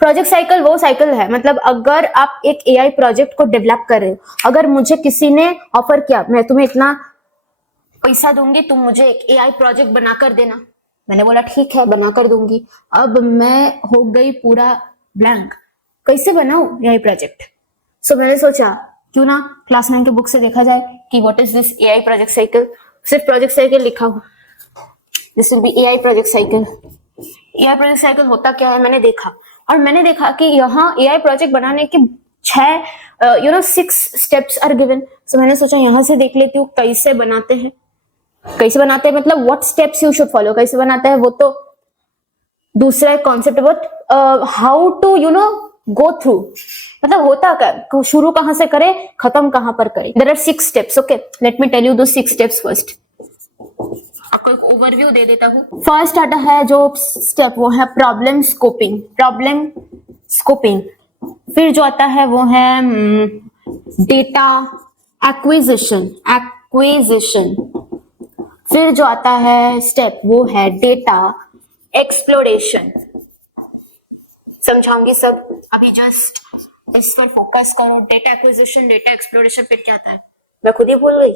Project cycle वो cycle है, मतलब अगर आप एक एआई प्रोजेक्ट को डेवलप कर रहे हो, अगर मुझे किसी ने ऑफर किया मैं तुम्हें इतना पैसा दूंगी, तुम मुझे एक एआई प्रोजेक्ट बनाकर देना, मैंने बोला ठीक है बनाकर दूंगी। अब मैं हो गई पूरा ब्लैंक, कैसे बनाऊं एआई प्रोजेक्ट। सो मैंने सोचा क्यों ना क्लास 9 के बुक से देखा जाए कि what is this AI project cycle. सिर्फ प्रोजेक्ट साइकिल लिखा हो, this will be AI project cycle. AI project cycle होता क्या है मैंने देखा, और मैंने देखा कि यहाँ एआई प्रोजेक्ट बनाने के 6 स्टेप्स आर गिवन। सो मैंने सोचा यहाँ से देख लेती हूँ कैसे बनाते हैं, कैसे बनाते हैं मतलब what steps you should follow, कैसे बनाते हैं वो तो दूसरा concept, but how to go through, मतलब होता क्या, शुरू कहां से करें खत्म कहां पर करें। There are 6 steps. Okay, let me tell you those 6 steps first. आपको एक ओवरव्यू दे देता हूँ। फर्स्ट आता है जो स्टेप वो है प्रॉब्लम स्कोपिंग, प्रॉब्लम स्कोपिंग। फिर जो आता है वो है डेटा एक्विजिशन, एक्विजिशन। फिर जो आता है स्टेप वो है डेटा एक्सप्लोरेशन। समझाऊंगी सब, अभी जस्ट इस पर फोकस करो। डेटा एक्विजिशन, डेटा एक्सप्लोरेशन, फिर क्या आता है मैं खुद ही भूल गई।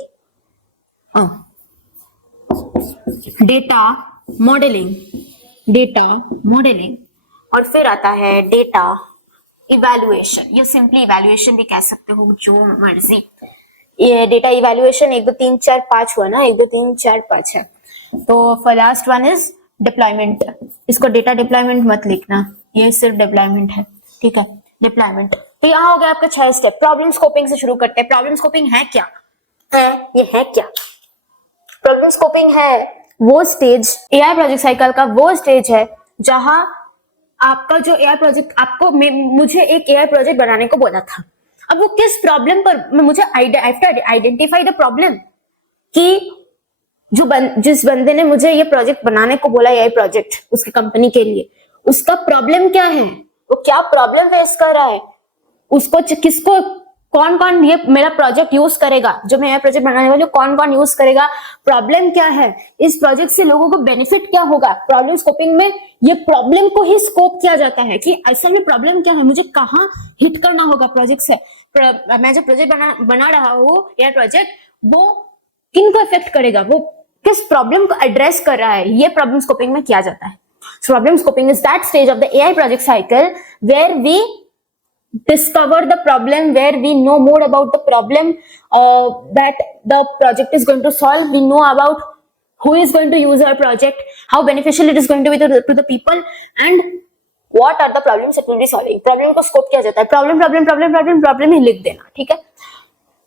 डेटा मॉडलिंग, डेटा मॉडलिंग, और फिर आता है डेटा इवैल्यूएशन, या सिंपली इवैल्यूएशन भी कह सकते हो, जो मर्जी। ये डेटा इवैल्यूएशन 1 2 3 4 5 हुआ ना, 1 2 3 4 5 है। तो for last one is deployment. इसको डेटा डिप्लॉयमेंट मत लिखना, ये सिर्फ डिप्लॉयमेंट है, ठीक है, डिप्लॉयमेंट। तो यहाँ हो गया आपका 6 स्टेप। प्रॉब्लम स्कोपिंग से शुरू करते हैं। प्रॉब्लम स्कोपिंग है क्या, ये है क्या? प्रॉब्लम स्कोपिंग है वो स्टेज, एआई प्रोजेक्ट साइकिल का वो स्टेज है जहां आपका जो एआई प्रोजेक्ट, आपको मुझे एक एआई प्रोजेक्ट बनाने को बोला था। अब वो किस प्रॉब्लम पर, मुझे आइडेंटिफाई द प्रॉब्लम कि जिस बंदे ने मुझे ये प्रोजेक्ट बनाने को बोला, एआई प्रोजेक्ट उसकी कंपनी के लिए, उसका प्रॉब्लम क्या है, वो क्या प्रॉब्लम फेस कर रहा है, उसको किसको कौन कौन ये मेरा प्रोजेक्ट यूज करेगा, जो मैं प्रोजेक्ट बनाने वाली हूँ कौन कौन यूज करेगा, प्रॉब्लम क्या है, इस प्रोजेक्ट से लोगों को बेनिफिट क्या होगा। प्रॉब्लम स्कोपिंग में ये प्रॉब्लम को ही स्कोप किया जाता है कि असल में प्रॉब्लम क्या है, मुझे कहाँ हिट करना होगा प्रोजेक्ट से। मैं जो प्रोजेक्ट बना रहा हूँ एआई प्रोजेक्ट, वो किनको इफेक्ट करेगा, वो किस प्रॉब्लम को एड्रेस कर रहा है, ये प्रॉब्लम स्कोपिंग में किया जाता है। Problem scoping is that stage of the AI project cycle where we discover the problem, where we know more about the problem that the project is going to solve. We know about who is going to use our project, how beneficial it is going to be to the people, and what are the problems it will be solving. Problem को scope किया जाता है, problem ही लिख देना, ठीक है।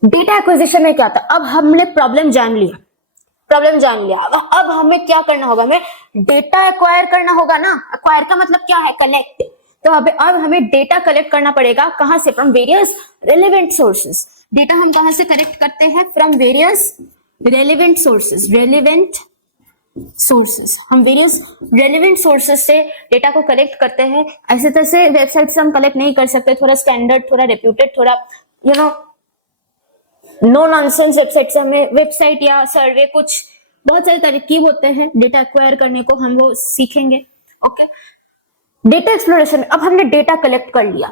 Data acquisition में क्या था, अब हमने प्रॉब्लम जान लिया, अब हमें क्या करना होगा, हमें डेटा एक्वायर करना होगा ना। एक्वायर का मतलब क्या है, कलेक्ट। तो अब हमें डेटा कलेक्ट करना पड़ेगा, कहां से, from various relevant sources. Data हम कहां से कलेक्ट करते हैं, फ्रॉम वेरियस रेलेवेंट सोर्सेस, हम वेरियस रेलेवेंट सोर्सेस से डेटा को कलेक्ट करते हैं। ऐसे तैसे वेबसाइट से हम कलेक्ट नहीं कर सकते, थोड़ा स्टैंडर्ड, थोड़ा रेप्यूटेड, थोड़ा नो नॉनसेंस वेबसाइट से हमें, वेबसाइट या सर्वे, कुछ बहुत सारे तरीके होते हैं डेटा एक्वायर करने को, हम वो सीखेंगे। Okay, data exploration. अब हमने डेटा कलेक्ट कर लिया,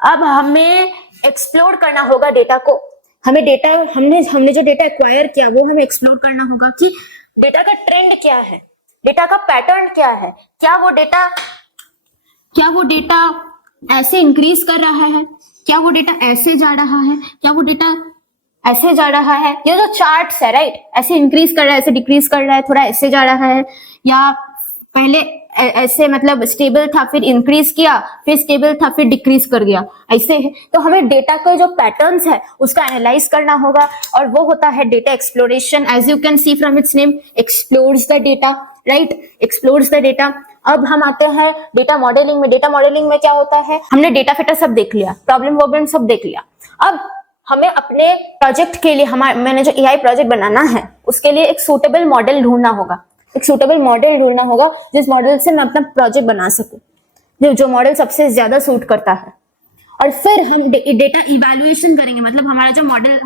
अब हमें एक्सप्लोर करना होगा डेटा को। हमें डेटा, हमने जो डेटा एक्वायर किया वो हमें एक्सप्लोर करना होगा कि डेटा का ट्रेंड क्या है, डेटा का पैटर्न क्या है, क्या वो डेटा ऐसे इंक्रीज कर रहा है, क्या वो डेटा ऐसे जा रहा है, क्या वो डेटा ऐसे जा रहा है। ये जो चार्ट्स है, राइट, ऐसे इंक्रीज कर रहा है, ऐसे डिक्रीज कर रहा है, थोड़ा ऐसे जा रहा है, या पहले ऐसे मतलब स्टेबल था, फिर इंक्रीज किया, फिर स्टेबल था, फिर डिक्रीज कर गया, ऐसे है। तो हमें डेटा का जो पैटर्न्स है उसका एनालाइज करना होगा, और वो होता है data exploration. As you can see from its name, explores the data, right, explores the data. अब हम आते हैं डेटा मॉडलिंग में। डेटा मॉडलिंग में क्या होता है, हमने डेटा फिटर सब देख लिया, प्रॉब्लम सब देख लिया। अब हमें अपने प्रोजेक्ट के लिए, मैंने जो एआई प्रोजेक्ट बनाना है उसके लिए एक सूटेबल मॉडल ढूंढना होगा, जिस मॉडल से मैं अपना प्रोजेक्ट बना सकूं, जो मॉडल सबसे ज्यादा सूट करता है। और फिर हम डेटा इवैल्यूएशन करेंगे, मतलब हमारा जो मॉडल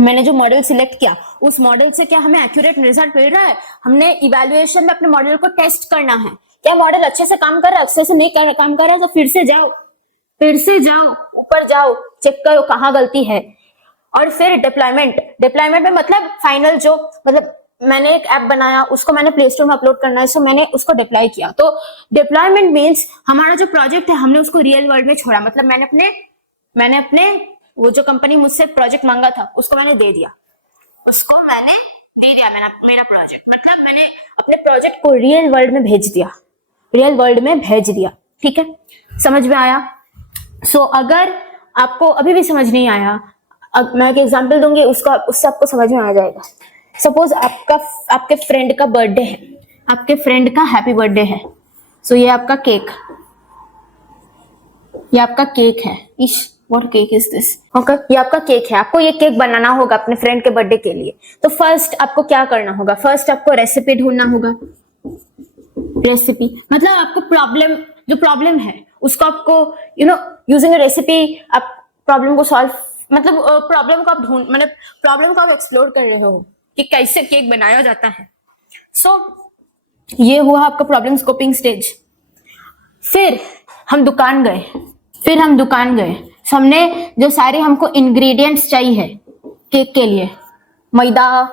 मैंने जो मॉडल सिलेक्ट किया, उस मॉडल से क्या हमें एक्यूरेट रिजल्ट मिल रहा है। हमने इवैल्यूएशन में अपने मॉडल को टेस्ट करना है क्या मॉडल अच्छे से काम कर रहा है, अच्छे से नहीं काम कर रहा है तो फिर से जाओ ऊपर जाओ, चेक करो कहाँ गलती है। और फिर डिप्लॉयमेंट में मतलब फाइनल जो मतलब मैंने एक ऐप बनाया, उसको मैंने प्ले स्टोर में अपलोड करना है, सो मैंने उसको डिप्लॉय किया। तो डिप्लॉयमेंट मीन्स हमारा जो प्रोजेक्ट है हमने उसको रियल वर्ल्ड में छोड़ा, मतलब मैंने अपने वो जो कंपनी मुझसे प्रोजेक्ट मांगा था उसको मैंने दे दिया, मेरा प्रोजेक्ट, मतलब मैंने अपने प्रोजेक्ट को रियल वर्ल्ड में भेज दिया। ठीक है, समझ में आया? सो अगर आपको अभी भी समझ नहीं आया, अब मैं एक एग्जांपल दूंगी, उससे आपको समझ में आ जाएगा। सपोज आपके फ्रेंड का बर्थडे है, आपके फ्रेंड का हैप्पी बर्थडे है। सो ये आपका केक है। What cake is this? Okay, ये आपका केक है। आपको ये केक बनाना होगा अपने फ्रेंड के बर्थडे के लिए। तो फर्स्ट आपको क्या करना होगा? फर्स्ट आपको रेसिपी ढूंढना होगा। रेसिपी मतलब आपको प्रॉब्लम है उसको आपको यूजिंग अ रेसिपी आप प्रॉब्लम को सॉल्व, मतलब प्रॉब्लम को आप एक्सप्लोर कर रहे हो कि कैसे केक बनाया जाता है। सो ये हुआ आपका प्रॉब्लम स्कोपिंग स्टेज। फिर हम दुकान गए, हमने जो सारे हमको इंग्रेडिएंट्स चाहिए केक के लिए, मैदा,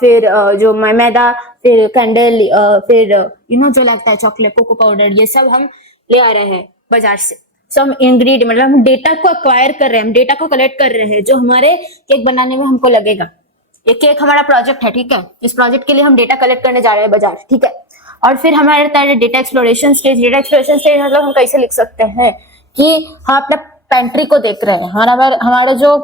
फिर जो मैदा, फिर कैंडल, फिर जो लगता है चॉकलेट, कोको पाउडर, ये सब हम ले आ रहे हैं बाजार से। सब इंग्रेडिएंट मतलब हम डेटा को अक्वायर कर रहे हैं, हम डेटा को कलेक्ट कर रहे हैं जो हमारे केक बनाने में हमको लगेगा। ये केक हमारा प्रोजेक्ट है, ठीक है। इस प्रोजेक्ट के लिए हम डेटा कलेक्ट करने जा रहे हैं बाजार, ठीक है। और फिर हमारे रहता है डेटा एक्सप्लोरेशन स्टेज। मतलब हम कैसे लिख सकते हैं कि हम अपना पेंट्री को देख रहे हैं, हमारा जो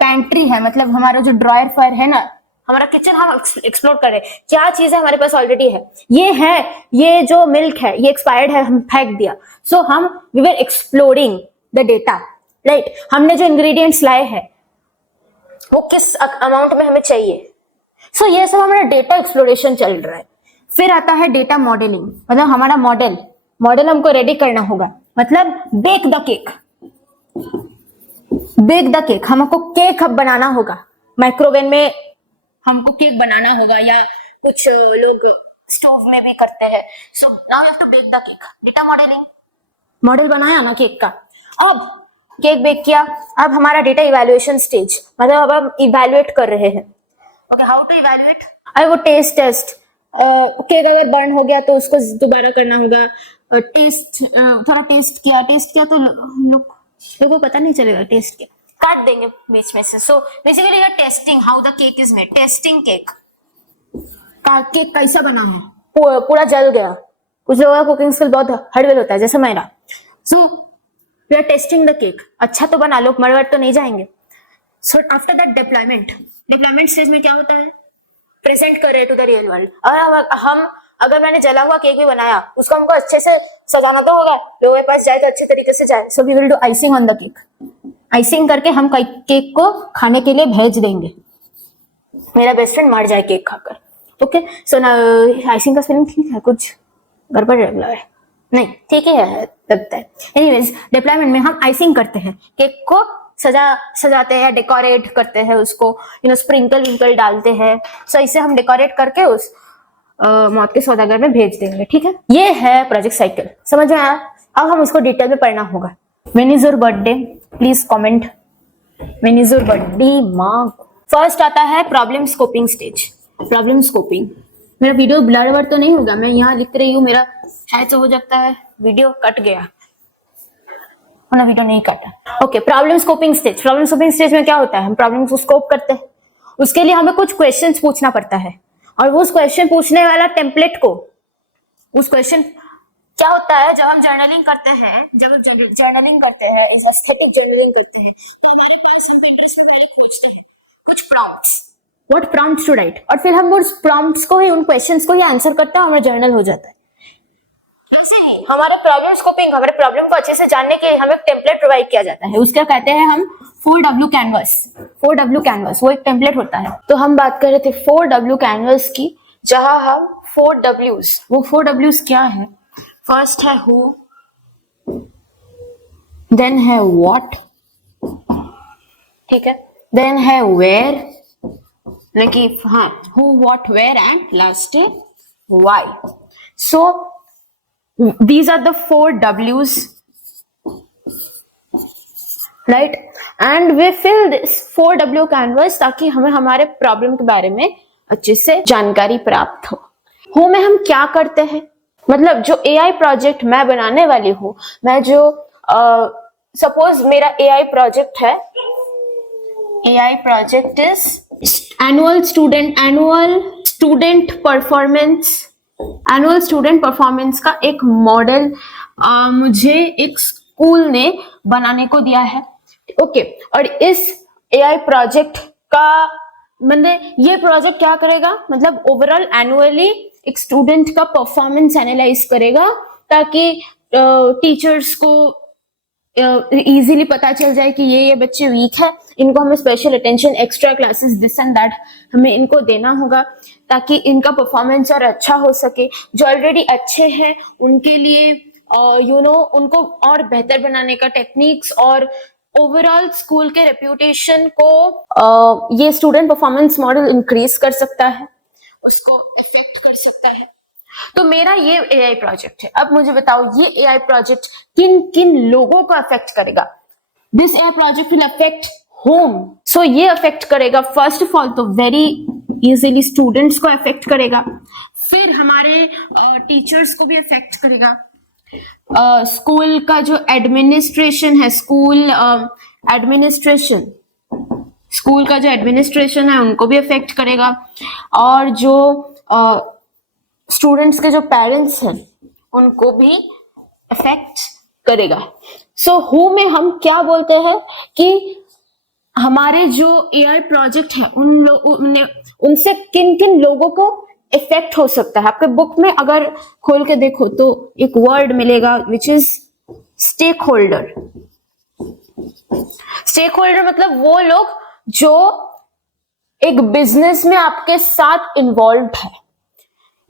पेंट्री है, मतलब हमारा जो ड्रॉयर फायर है ना, हमारा किचन हम एक्सप्लोर कर रहे हैं, क्या चीज है हमारे पास ऑलरेडी है। ये जो मिल्क है ये एक्सपायर्ड है, हम फेंक दिया। So we were exploring the data, right. हमने जो इंग्रेडिएंट्स लाए हैं वो किस अमाउंट में हमें चाहिए। सो ये सब हमारा डेटा एक्सप्लोरेशन चल रहा है। फिर आता है डेटा मॉडलिंग, मतलब हमारा मॉडल हमको रेडी करना होगा, मतलब बेक द केक। हमको केक अब बनाना होगा, माइक्रोवेव में हमको केक बनाना होगा, या कुछ लोग स्टोव में भी करते हैं। So now you have to bake the cake. Data model बनाया ना केक का, अब केक बेक किया। अब हमारा डेटा इवैल्यूएशन स्टेज, मतलब अब हम इवैल्यूएट कर रहे हैं। Okay, how to evaluate? I वो टेस्ट केक अगर बर्न हो गया तो उसको दोबारा करना होगा। थोड़ा टेस्ट किया तो लोगों को पता नहीं चलेगा टेस्ट किया, काट देंगे बीच में से। सो बेसिकली ये testing, how the cake is made, testing cake कैसा बना है, पूरा जल गया। कुछ लोगों का कुकिंग स्किल बहुत हड़बल होता है, जैसे मेरा। So we are testing the cake, अच्छा तो बना, लोग मरवट तो नहीं जाएंगे। So after that deployment stage में क्या होता है? प्रेजेंट कर रहे टू द रियल वर्ल्ड। अगर मैंने जला हुआ केक भी बनाया, उसको हमको अच्छे से सजाना तो होगा, लोगों के पास जाए तो अच्छे तरीके से जाए। So we will do icing on the cake. Icing करके हम केक को खाने के लिए भेज देंगे। मेरा बेस्ट फ्रेंड मर जाए केक खाकर। ओके, सो आइसिंग का स्पेलिंग ठीक है, कुछ गड़बड़ है? नहीं, ठीक ही है लगता है। एनीवेज, डिप्लॉयमेंट में हम आइसिंग करते हैं, केक को सजाते हैं, डेकोरेट करते हैं उसको, स्प्रिंकल विंकल डालते हैं। सो इसे हम डेकोरेट करके उस मौत के सौदागर में भेज देंगे, ठीक है। ये है प्रोजेक्ट साइकिल, समझ में आया? अब हम उसको डिटेल में पढ़ना होगा। When is your birthday? Please comment when is your birthday mark. First आता है problem scoping stage. Problem scoping, मेरा वीडियो ब्लर वर तो नहीं होगा, मैं यहाँ लिख रही हूँ, मेरा है तो हो सकता है वीडियो कट गया, ना वीडियो नहीं काटा। ओके, प्रॉब्लम स्कोपिंग स्टेज में क्या होता है? हम प्रॉब्लम को स्कोप करते हैं, उसके लिए हमें कुछ क्वेश्चंस पूछना पड़ता है, और उस क्वेश्चन पूछने वाला टेम्पलेट को, उस क्वेश्चन क्या होता है जब हम जर्नलिंग करते हैं, एस्थेटिक जर्नलिंग करते हैं, तो हमारे पास हम इंटरेस्ट में पहले खोजते हैं कुछ prompts, what prompts to write, और फिर हम उस प्रॉम्प्ट्स को ही, उन क्वेश्चंस को ही आंसर करते हैं, हमारा जर्नल हो जाता है। वैसे ही हमारे प्रॉब्लम स्कोपिंग, हमारे प्रॉब्लम को अच्छे से जानने के हमें टेम्पलेट प्रोवाइड किया जाता है, उसका कहते हैं हम 4W कैनवस। वो एक टेम्पलेट होता है। तो हम बात कर रहे थे 4W कैनवस की, जहां हम 4Ws, वो 4Ws क्या है? फर्स्ट है हु, देन है व्हाट, ठीक है, देन है where, who what where, and last है why. So These are the 4 W's, right? And we fill this 4W canvas ताकि हमें हमारे प्रॉब्लम के बारे में अच्छे से जानकारी प्राप्त हो में हम क्या करते हैं, मतलब जो AI प्रोजेक्ट मैं बनाने वाली हूँ, मैं जो सपोज मेरा AI प्रोजेक्ट है, AI project is annual student performance का एक मॉडल मुझे एक स्कूल ने बनाने को दिया है, ओके। और इस AI प्रोजेक्ट का मतलब ये प्रोजेक्ट क्या करेगा, मतलब ओवरऑल एनुअली एक स्टूडेंट का परफॉर्मेंस एनालाइज करेगा ताकि टीचर्स को इजीली पता चल जाए कि ये बच्चे वीक है, इनको हमें special attention, extra classes, this and that हमें इनको देना होगा ताकि इनका परफॉर्मेंस और अच्छा हो सके। जो ऑलरेडी अच्छे हैं उनके लिए उनको और बेहतर बनाने का टेक्निक्स और ओवरऑल स्कूल के रेप्यूटेशन को ये स्टूडेंट परफॉर्मेंस मॉडल इंक्रीज कर सकता है, उसको इफेक्ट कर सकता है। तो मेरा ये AI प्रोजेक्ट है। अब मुझे बताओ ये AI प्रोजेक्ट किन किन लोगों को अफेक्ट करेगा। This AI project will affect home, so ये अफेक्ट करेगा फर्स्ट ऑफ ऑल तो वेरी इजीली स्टूडेंट्स को अफेक्ट करेगा, फिर हमारे टीचर्स को भी अफेक्ट करेगा, स्कूल का जो एडमिनिस्ट्रेशन है, स्कूल का जो एडमिनिस्ट्रेशन है उनको भी अफेक्ट करेगा, और जो स्टूडेंट्स के जो पेरेंट्स हैं उनको भी अफेक्ट करेगा। सो हु में हम क्या बोलते हैं कि हमारे जो AI प्रोजेक्ट है उनसे किन किन लोगों को इफेक्ट हो सकता है। आपके बुक में अगर खोल के देखो तो एक वर्ड मिलेगा which is stake holder. Stake holder मतलब वो लोग जो एक बिजनेस में आपके साथ इन्वॉल्व है।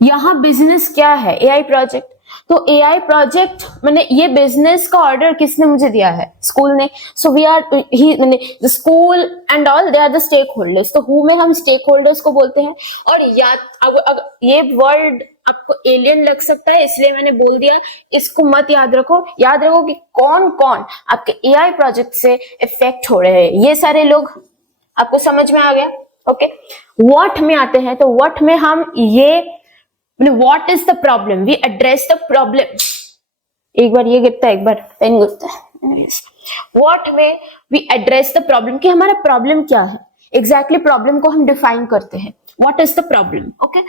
यहां बिजनेस क्या है, AI प्रोजेक्ट। तो AI प्रोजेक्ट मैंने ये बिजनेस का ऑर्डर किसने मुझे दिया है, स्कूल ने। So we are the school and all they are the stake holders. तो हु में हम स्टेक होल्डर्स को बोलते हैं। और ये वर्ड आपको एलियन लग सकता है इसलिए मैंने बोल दिया, इसको मत याद रखो। याद रखो कि कौन कौन आपके AI प्रोजेक्ट से इफेक्ट हो रहे हैं, ये सारे लोग आपको समझ में आ गया, ओके। व्हाट में आते हैं, तो व्हाट में हम ये what is the problem, we address the problem। एक बार ये गिरता है, एक बार पेन गिरता है। what में we address the problem कि हमारा प्रॉब्लम क्या है, एग्जैक्टली प्रॉब्लम को हम डिफाइन करते हैं। what is the problem, okay।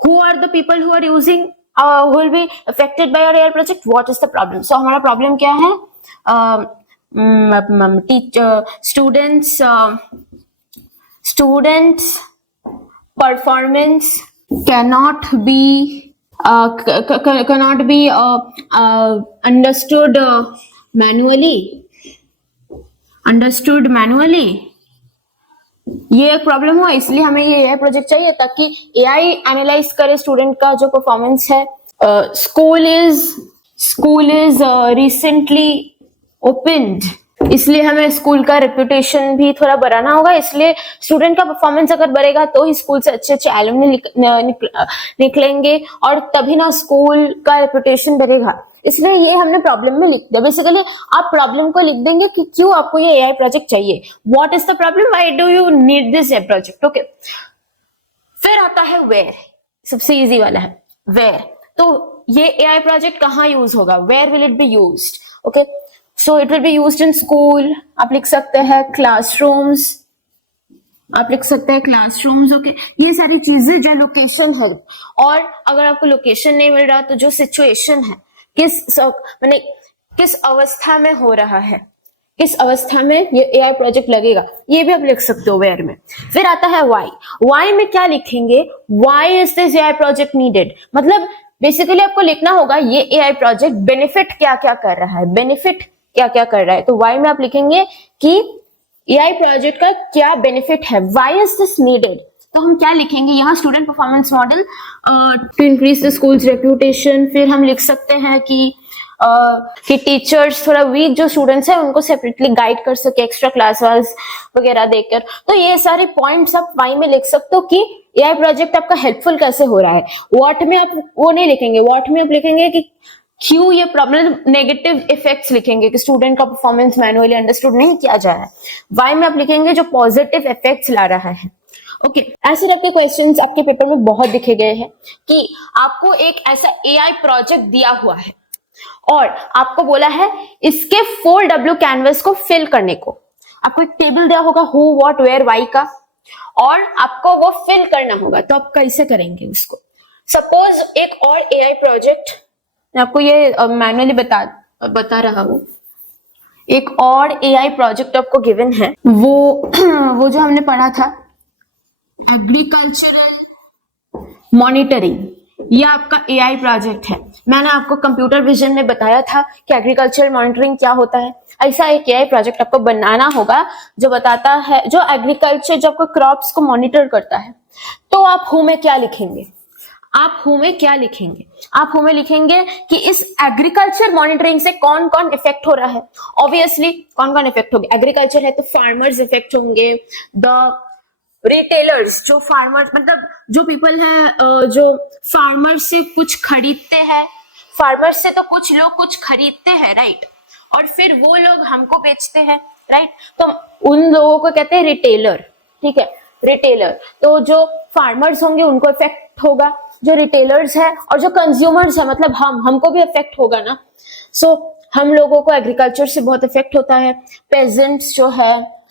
who are the people who are using who will be affected by our AI project, what is the problem। so हमारा problem क्या है, students performance cannot be understood manually। ये एक problem हुआ, इसलिए हमें ये AI project चाहिए ताकि AI एनालाइज करे स्टूडेंट का जो परफॉर्मेंस है। स्कूल इज रिसेंटली ओपन्ड, इसलिए हमें स्कूल का रेपुटेशन भी थोड़ा बढ़ाना होगा। इसलिए स्टूडेंट का परफॉर्मेंस अगर बढ़ेगा तो ही स्कूल से अच्छे अच्छे एलुमनी निकलेंगे और तभी ना स्कूल का रेपुटेशन बढ़ेगा। इसलिए ये हमने प्रॉब्लम में लिख दिया। बेसिकली आप प्रॉब्लम को लिख देंगे कि क्यों आपको ये AI प्रोजेक्ट चाहिए, what is the problem, why do you need this AI project, okay. फिर आता है वेयर, सबसे इजी वाला है वेयर। तो ये AI प्रोजेक्ट कहाँ यूज होगा, where will it be used, okay. So it will be used in school, आप लिख सकते हैं क्लासरूम्स, ओके। ये सारी चीजें जो लोकेशन है, और अगर आपको लोकेशन नहीं मिल रहा तो जो सिचुएशन है, किस अवस्था में हो रहा है, किस अवस्था में ये AI प्रोजेक्ट लगेगा, ये भी आप लिख सकते हो वेयर में। फिर आता है वाई में क्या लिखेंगे, why is this AI project needed, मतलब बेसिकली आपको लिखना होगा ये AI प्रोजेक्ट बेनिफिट क्या क्या कर रहा है, बेनिफिट क्या क्या कर रहा है। तो वाई में आप लिखेंगे कि AI प्रोजेक्ट का क्या बेनिफिट है, वाई इज दिस नीडेड। तो हम क्या लिखेंगे यहाँ, student performance model to increase the school's reputation. फिर हम लिख सकते हैं कि टीचर्स थोड़ा वीक जो स्टूडेंट्स हैं उनको सेपरेटली गाइड कर सके, एक्स्ट्रा क्लासेस वगैरह देकर। तो ये सारे पॉइंट्स आप वाई में लिख सकते हो कि AI प्रोजेक्ट आपका हेल्पफुल कैसे हो रहा है। व्हाट में आप वो नहीं लिखेंगे, व्हाट में आप लिखेंगे कि क्यों ये प्रॉब्लम, नेगेटिव इफेक्ट्स लिखेंगे कि स्टूडेंट का परफॉर्मेंस मैनुअली अंडरस्टूड नहीं किया जा रहा है। वाई में आप लिखेंगे जो पॉजिटिव इफेक्ट्स ला रहा है। ओके, ऐसे टाइप के क्वेश्चंस आपके पेपर में बहुत दिखे गए हैं कि आपको एक ऐसा एआई प्रोजेक्ट दिया हुआ है और आपको बोला है इसके 4W कैनवस को फिल करने को। आपको एक टेबल दिया होगा हु व्हाट वेयर वाई का, और आपको वो फिल करना होगा। तो आप कैसे करेंगे उसको? सपोज एक और एआई प्रोजेक्ट, मैं आपको ये मैनुअली बता रहा हूं, एक और एआई प्रोजेक्ट आपको गिवन है, वो जो हमने पढ़ा था एग्रीकल्चरल मॉनिटरिंग, ये आपका एआई प्रोजेक्ट है। मैंने आपको कंप्यूटर विजन में बताया था कि एग्रीकल्चरल मॉनिटरिंग क्या होता है। ऐसा एक एआई प्रोजेक्ट आपको बनाना होगा जो बताता है, जो एग्रीकल्चर, जो आपको क्रॉप्स को मॉनिटर करता है। तो आप हु में क्या लिखेंगे? आप हु में क्या लिखेंगे? आप हु में लिखेंगे कि इस एग्रीकल्चर मॉनिटरिंग से कौन कौन इफेक्ट हो रहा है। ऑब्वियसली कौन कौन इफेक्ट होंगे? एग्रीकल्चर है तो फार्मर्स इफेक्ट होंगे, द रिटेलर्स, जो फार्मर्स मतलब जो पीपल है जो फार्मर से कुछ खरीदते हैं, फार्मर से तो कुछ लोग कुछ खरीदते हैं, राइट, और फिर वो लोग हमको बेचते हैं, राइट, तो उन लोगों को कहते हैं रिटेलर। ठीक है, रिटेलर। तो जो फार्मर्स होंगे उनको इफेक्ट होगा, जो रिटेलर्स है, और जो कंज्यूमर्स है मतलब हमको भी इफेक्ट होगा ना। सो हम लोगों को एग्रीकल्चर से बहुत इफेक्ट होता है, पेजेंट्स जो है।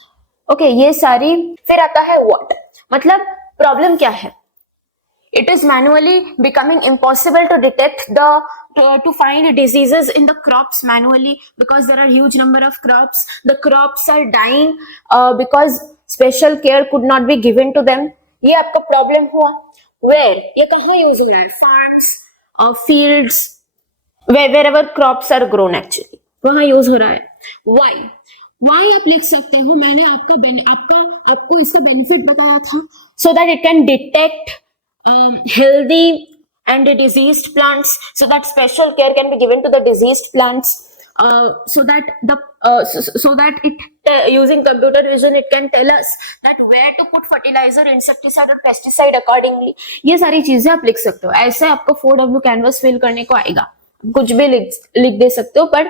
ओके, ये सारी। फिर आता है व्हाट, मतलब प्रॉब्लम क्या है? It is manually becoming impossible to detect to find diseases in the crops manually because there are huge number of crops. The crops are dying because special care could not be given to them. ये आपका problem हुआ। Where, ये कहाँ use हो रहा है? Farms, fields, wherever crops are grown actually, वहाँ use हो रहा है। Why? Why आप लिख सकते हो, मैंने आपको इसका बेनिफिट बताया था, so that it can detect healthy and diseased plants, so that special care can be given to the diseased plants, so that it using computer vision it can tell us that where to put fertilizer, insecticide और pesticide accordingly। ये सारी चीजें आप लिख सकते हो। ऐसे आपको 4W कैनवस फिल करने को आएगा, कुछ भी लिख दे सकते हो, पर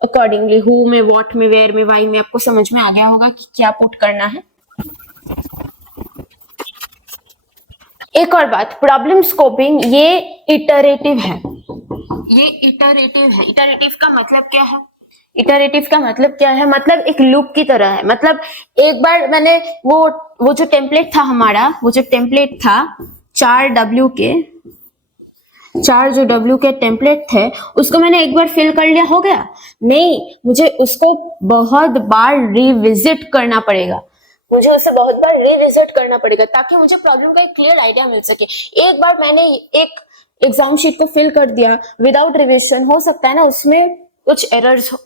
अकॉर्डिंगली हु में, व्हाट में, वेयर में, वाई में आपको समझ में आ गया होगा कि क्या पुट करना है। एक और बात, प्रॉब्लम स्कोपिंग ये इटरेटिव है। ये इटरेटिव है। इटरेटिव का मतलब क्या है? इटरेटिव का मतलब क्या है? मतलब एक लूप की तरह है। मतलब एक बार मैंने वो जो टेम्पलेट था हमारा, वो जो टेम्पलेट था 4W के टेम्पलेट थे, उसको मैंने एक बार फिल कर लिया, हो गया? नहीं, मुझे उसको बहुत बार रिविजिट करना पड़ेगा। मुझे उसे बहुत बार रिविजिट करना पड़ेगा ताकि मुझे प्रॉब्लम का एक क्लियर आइडिया मिल सके। एक बार मैंने एक एग्जाम शीट को फिल कर दिया विदाउट रिविजन, हो सकता है ना उसमें कुछ एरर्स हो।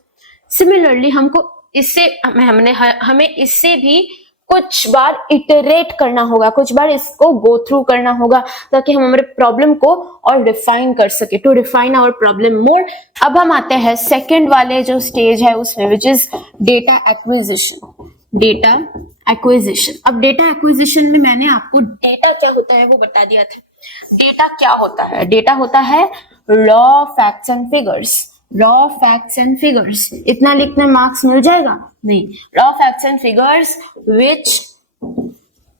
सिमिलरली हमें इससे भी कुछ बार इटरेट करना होगा, कुछ बार इसको गो थ्रू करना होगा ताकि हम हमारे प्रॉब्लम को और रिफाइन कर सके, to refine our problem more. अब हम आते हैं सेकेंड वाले जो स्टेज है उसमें, which is data acquisition. Data acquisition. अब डेटा एक्विजिशन में मैंने आपको डेटा क्या होता है वो बता दिया था। डेटा क्या होता है? डेटा होता है raw facts and figures. Raw facts and figures, इतना लिखने मार्क्स मिल जाएगा? नहीं। Raw facts and figures which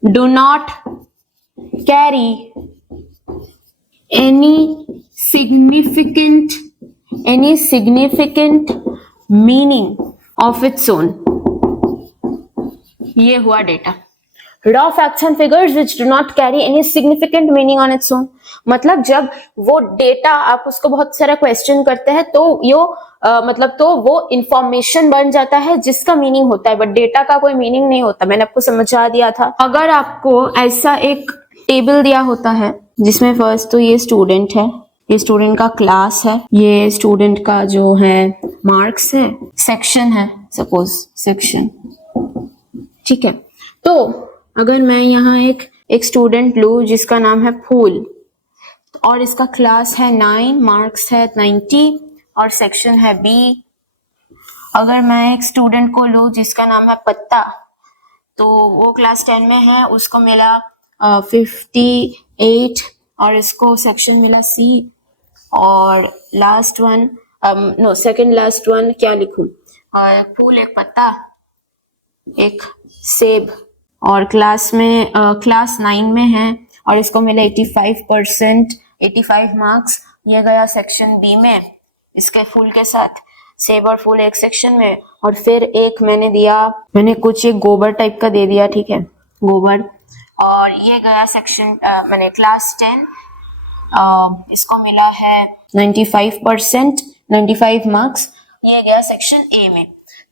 do not carry any significant meaning of its own। ये हुआ data. Raw facts and figures which do not carry any significant meaning on its own, मतलब जब वो data आप उसको बहुत सारा क्वेश्चन करते हैं तो तो वो इंफॉर्मेशन बन जाता है जिसका मीनिंग होता है, बट डेटा का कोई मीनिंग नहीं होता। मैंने आपको समझा दिया था। अगर आपको ऐसा एक टेबल दिया होता है जिसमें फर्स्ट तो ये स्टूडेंट है, ये स्टूडेंट का क्लास है, ये स्टूडेंट का जो है मार्क्स है, सेक्शन है, सपोज सेक्शन, ठीक है। तो अगर मैं यहाँ एक स्टूडेंट लूं जिसका नाम है फूल और इसका क्लास है 9, मार्क्स है 90 और सेक्शन है बी। अगर मैं एक स्टूडेंट को लूं जिसका नाम है पत्ता, तो वो क्लास 10 में है, उसको मिला 58 और इसको सेक्शन मिला सी, और last one no second last one क्या लिखूं, फूल, एक पत्ता, एक सेब, और क्लास 9 में है और इसको मिले 85%, 85 मार्क्स। ये गया सेक्शन बी में इसके फूल के साथ, सेब और फूल एक सेक्शन में, और फिर एक मैंने कुछ एक गोबर टाइप का दे दिया, ठीक है, गोबर, और ये गया सेक्शन मैंने क्लास 10, इसको मिला है 95%, 95 मार्क्स, ये गया सेक्शन ए में।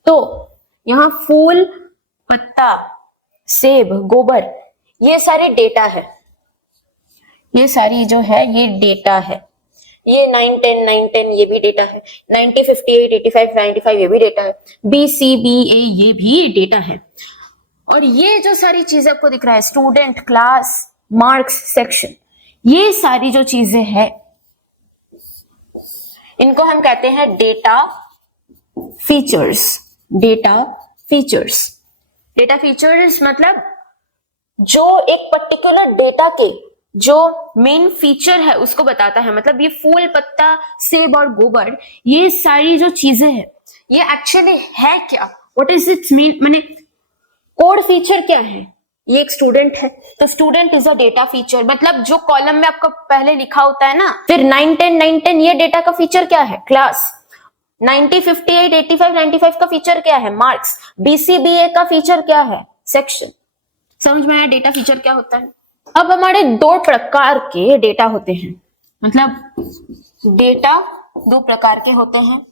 तो यहाँ फूल, पत्ता, सेब, गोबर, ये सारे डेटा है, ये सारी जो है ये डेटा है। ये 9, 10, 9, 10 ये भी डेटा है, 90, 58, 85, 95 ये भी डेटा है, बी, सी, बी, ए ये भी डेटा है। और ये जो सारी चीजें आपको दिख रहा है, स्टूडेंट, क्लास, मार्क्स, सेक्शन, ये सारी जो चीजें हैं इनको हम कहते हैं data features. Data features, data features मतलब जो एक पर्टिकुलर डेटा के जो मेन फीचर है उसको बताता है। मतलब ये फूल, पत्ता, सेब और गोबर, ये सारी जो चीजें हैं ये एक्चुअली है क्या, व्हाट इज इट्स मीन, माने कोड फीचर क्या है। ये एक स्टूडेंट है तो student is a data feature, मतलब जो कॉलम में आपका पहले लिखा होता है ना, फिर 9, 10, 9, 10 ये डेटा का फीचर क्या है, क्लास। 90, 58, 85, 95 का फीचर क्या है, मार्क्स। BCBA का फीचर क्या है, सेक्शन। समझ में आया डेटा फीचर क्या होता है। अब हमारे दो प्रकार के डेटा होते हैं, मतलब डेटा दो प्रकार के होते हैं,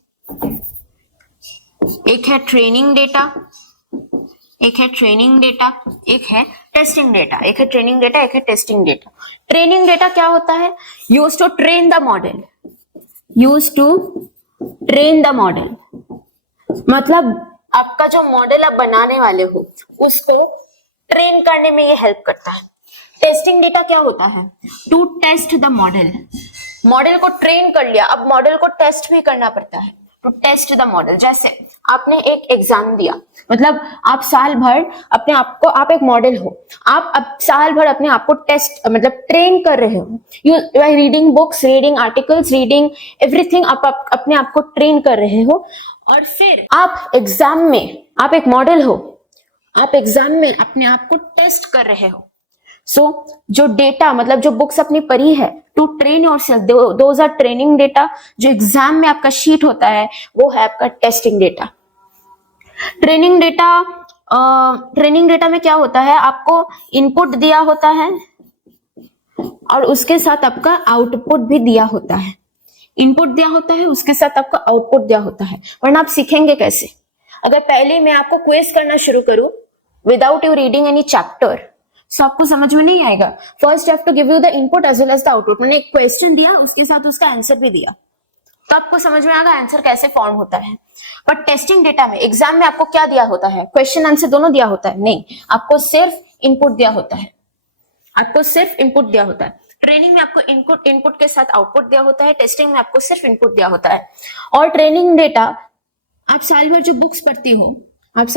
एक है ट्रेनिंग डेटा, एक है ट्रेनिंग डेटा, एक है टेस्टिंग डेटा। एक है ट्रेनिंग डेटा, एक है टेस्टिंग डेटा। ट्रेनिंग डेटा क्या होता है, used to train the model, used to train the model, मतलब आपका जो मॉडल आप बनाने वाले हो उसको ट्रेन करने में ये हेल्प करता है। टेस्टिंग डेटा क्या होता है, to test the model, model को ट्रेन कर लिया, अब मॉडल को टेस्ट भी करना पड़ता है, टू टेस्ट द मॉडल। जैसे आपने एक एग्जाम दिया, मतलब आप साल भर अपने आप को, आप एक मॉडल हो, आप अब साल भर अपने आप को टेस्ट मतलब ट्रेन कर रहे हो, you are reading books, reading articles, reading everything, आप अपने आप को ट्रेन कर रहे हो। और फिर आप एग्जाम में, आप एक मॉडल हो, आप एग्जाम में अपने आप को टेस्ट कर रहे हो। सो जो डेटा मतलब जो बुक्स अपनी पढ़ी है, to train yourself, those are training data. जो एग्जाम में आपका शीट होता है वो है आपका टेस्टिंग डेटा। ट्रेनिंग डेटा में क्या होता है, आपको इनपुट दिया होता है और उसके साथ आपका आउटपुट भी दिया होता है। इनपुट दिया होता है, उसके साथ आपका आउटपुट दिया होता है। वरना आप सीखेंगे कैसे। अगर पहले मैं आपको क्विज करना शुरू करूं without you reading any chapter, तो आपको समझ में नहीं आएगा। First have to give you the input as well as the output. मैंने एक क्वेश्चन दिया, उसके साथ उसका आंसर भी दिया, तो आपको समझ में आएगा आंसर कैसे फॉर्म होता है। बट टेस्टिंग डेटा में, एग्जाम में आपको क्या दिया होता है, क्वेश्चन आंसर दोनों दिया होता है, नहीं, आपको सिर्फ इनपुट दिया होता है, आपको सिर्फ इनपुट दिया होता है। ट्रेनिंग में आपको इनपुट के साथ आउटपुट दिया होता है, टेस्टिंग में आपको सिर्फ इनपुट दिया होता है। और ट्रेनिंग डेटा, आप साल भर जो बुक्स पढ़ती हो, आप